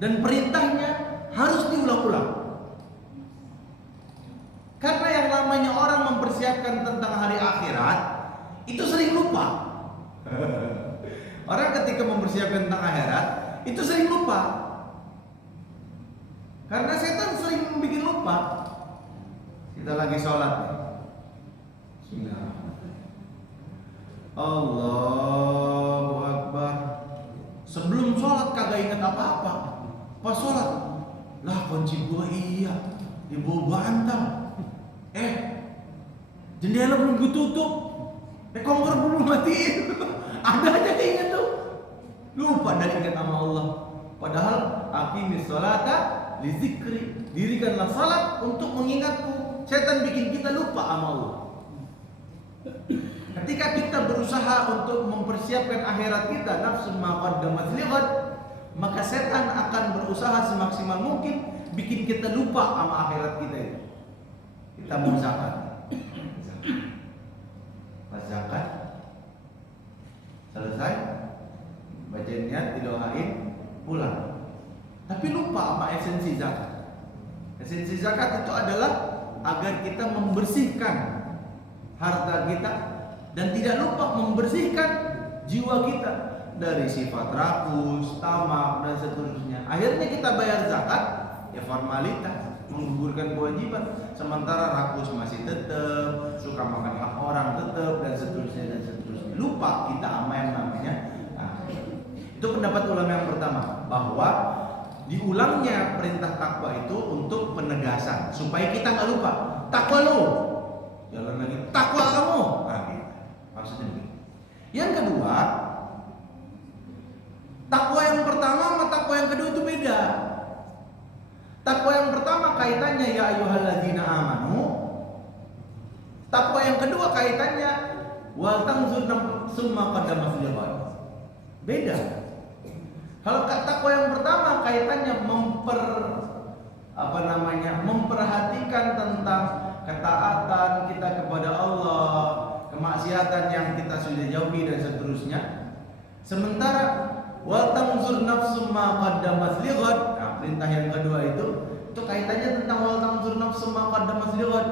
dan perintahnya harus diulang-ulang. Karena yang namanya orang mempersiapkan tentang hari akhirat itu sering lupa. Orang ketika mempersiapkan tentang akhirat itu sering lupa. Karena setan sering bikin lupa. Kita lagi sholat nih. Bismillah. Allahu Akbar. Sebelum sholat kagak ingat apa-apa. Pas sholat, lah kunci gua iya di bawah bantal. Jendela belum gue tutup, kompor belum matiin. Ada aja keinget tuh. Lupa dari ingat sama Allah. Padahal aqimis sholata li zikri, dirikanlah salat untuk mengingatku. Setan bikin kita lupa sama Allah. Ketika kita berusaha untuk mempersiapkan akhirat kita, nafsu ma qaddamat lighad, maka setan akan berusaha semaksimal mungkin bikin kita lupa sama akhirat kita itu. Kita mau zakat. Pas zakat selesai, bacain niat, didoain, pulang. Tapi lupa sama esensi zakat. Esensi zakat itu adalah agar kita membersihkan harta kita dan tidak lupa membersihkan jiwa kita dari sifat rakus, tamak, dan seterusnya. Akhirnya kita bayar zakat, ya formalitas, menggugurkan kewajiban. Sementara rakus masih tetap, suka makan hak orang tetap, dan seterusnya dan seterusnya. Lupa kita sama yang namanya. Nah, itu pendapat ulama yang pertama, bahwa diulangnya perintah takwa itu untuk penegasan supaya kita nggak lupa. Takwa lo, jalan lagi. Takwa kamu. Nah, gitu. Maksudnya begitu. Yang kedua, takwa yang pertama sama takwa yang kedua itu beda. Takwa yang pertama kaitannya ya ayyuhalladzina amanu. Takwa yang kedua kaitannya wal tanzur summa qaddamat lighad. Beda. Kalau takwa yang pertama kaitannya memperhatikan tentang ketaatan kita kepada Allah, kemaksiatan yang kita sudah jauhi dan seterusnya. Sementara wa tanzur nafsum ma qaddamat lighad. Nah, perintah yang kedua itu kaitannya tentang wa tanzur nafsum ma qaddamat lighad.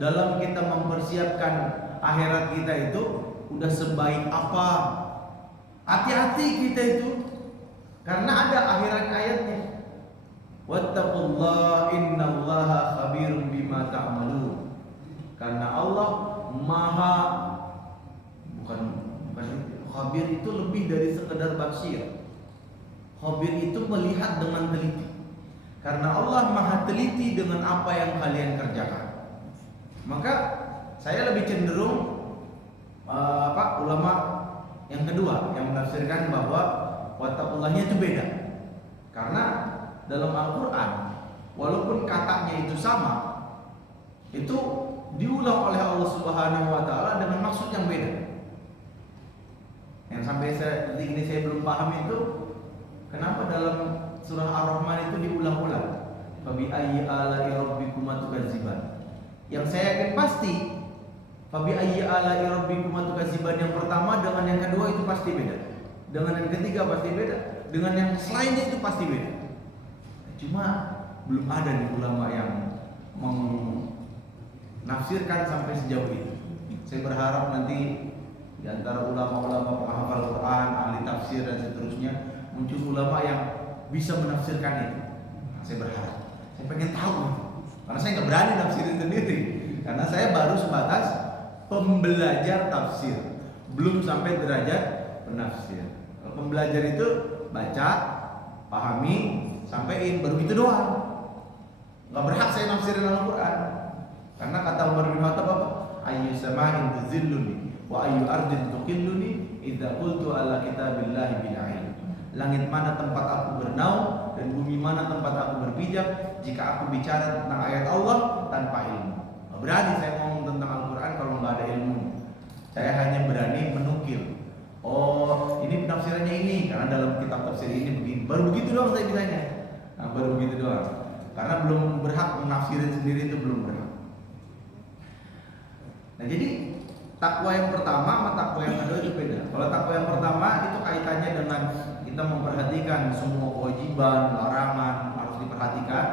Dalam kita mempersiapkan akhirat kita itu udah sebaik apa. Hati-hati kita itu, karena ada akhirat ayatnya. Wattaqullaha innallaha khabirum bima ta'malun. Karena Allah Maha bukan khabir itu lebih dari sekedar basir. Khabir itu melihat dengan teliti. Karena Allah Maha teliti dengan apa yang kalian kerjakan. Maka saya lebih cenderung ulama yang kedua yang menafsirkan bahwa wattaqullahnya itu beda. Karena dalam Al-Quran walaupun katanya itu sama, itu diulang oleh Allah Subhanahu wa taala dengan maksud yang beda. Yang sampai detik ini saya belum paham itu kenapa dalam surah Ar-Rahman itu diulang-ulang. Fabi ayyi ala'i rabbikuma tukadziban. Yang saya yakin pasti fabi ayyi ala'i rabbikuma tukadziban yang pertama dengan yang kedua itu pasti beda. Dengan yang ketiga pasti beda. Dengan yang selainnya itu pasti beda. Cuma belum ada nih ulama yang menafsirkan sampai sejauh itu. Saya berharap nanti di antara ulama-ulama penghafal Quran, ahli tafsir dan seterusnya muncul ulama yang bisa menafsirkan itu. Nah, saya berharap. Saya pengen tahu, karena saya nggak berani nafsirin sendiri. Karena saya baru sebatas pembelajar tafsir, belum sampai derajat penafsir. Kalau pembelajar itu baca, pahami, sampein, baru itu doang. Gak berhak saya nafsirin Al-Quran. Karena kata Umar bin Khattab apa? Ayyu sama'in tuzilluni wa ayyu ardin tuqilluni idza qultu ala kitabillahi bil ilm. Langit mana tempat aku bernaung dan bumi mana tempat aku berpijak jika aku bicara tentang ayat Allah tanpa ilmu. Gak berani saya ngomong tentang Al-Quran kalau nggak ada ilmu. Saya hanya berani menukil. Oh, ini penafsirannya ini karena dalam kitab tafsir ini begini. Baru begitu doang saya bisanya. Nah, baru begitu doang. Karena belum berhak menafsirin sendiri, itu belum berhak. Nah, jadi takwa yang pertama sama takwa yang kedua itu beda. Kalau takwa yang pertama itu kaitannya dengan kita memperhatikan semua kewajiban, larangan harus diperhatikan.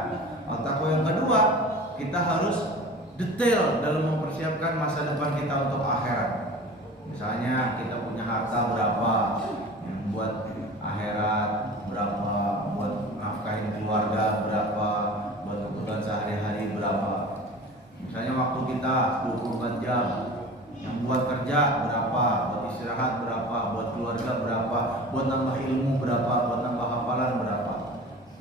Kalau takwa yang kedua, kita harus detail dalam mempersiapkan masa depan kita untuk akhirat. Misalnya kita punya harta berapa yang buat akhirat, berapa buat nafkahin keluarga, berapa buat kebutuhan sehari-hari, berapa. Misalnya waktu kita 24 jam, yang buat kerja berapa, buat istirahat berapa, buat keluarga berapa, buat nambah ilmu berapa, buat nambah hafalan berapa.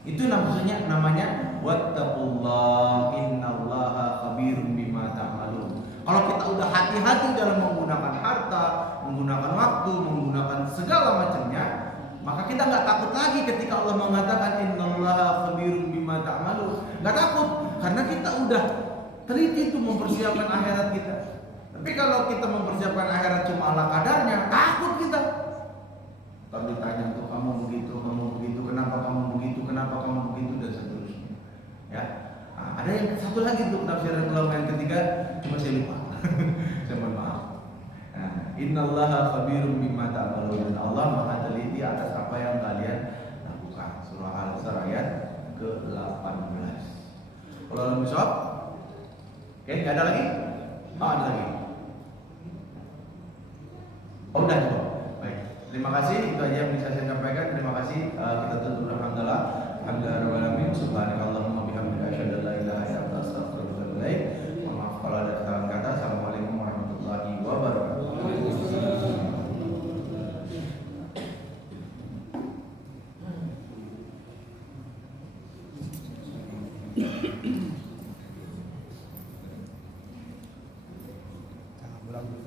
Itu namanya wattaqullah innallaha khabirum bima ta'malun. Kalau kita udah hati-hati dalam menggunakan harta, menggunakan waktu, menggunakan segala macamnya, maka kita nggak takut lagi ketika Allah mengatakan innallaha khabirum bima ta'malun. Nggak takut karena kita udah teliti tuh mempersiapkan akhirat kita. Tapi kalau kita mempersiapkan akhirat cuma ala kadarnya, takut kita. Kalau ditanya tuh kamu begitu, kenapa kamu begitu, dan seterusnya. Ya, nah, ada yang satu lagi tuh penafsiran ulama yang ketiga, cuma saya lupa. Saya mohon maaf. Nah, innallaha khabirum bima ta'malun. Allah Maha teliti atas apa yang kalian lakukan. Surah Al-Asr ayat ke-18. Kalau alam bisawab, oke, nggak ada lagi? Oh, ada lagi. Oh, udah cukup. Baik. Terima kasih, itu aja yang bisa saya sampaikan. Terima kasih. Kita tutup alhamdulillah. Alhamdulillah alamin. Subhanakallahumma bihamdika asyhadu an la ilaha illa anta astaghfiruka wa atubu ilaik. Maaf kalau ada kesalahan kata. Assalamualaikum warahmatullahi wabarakatuh. Ulang.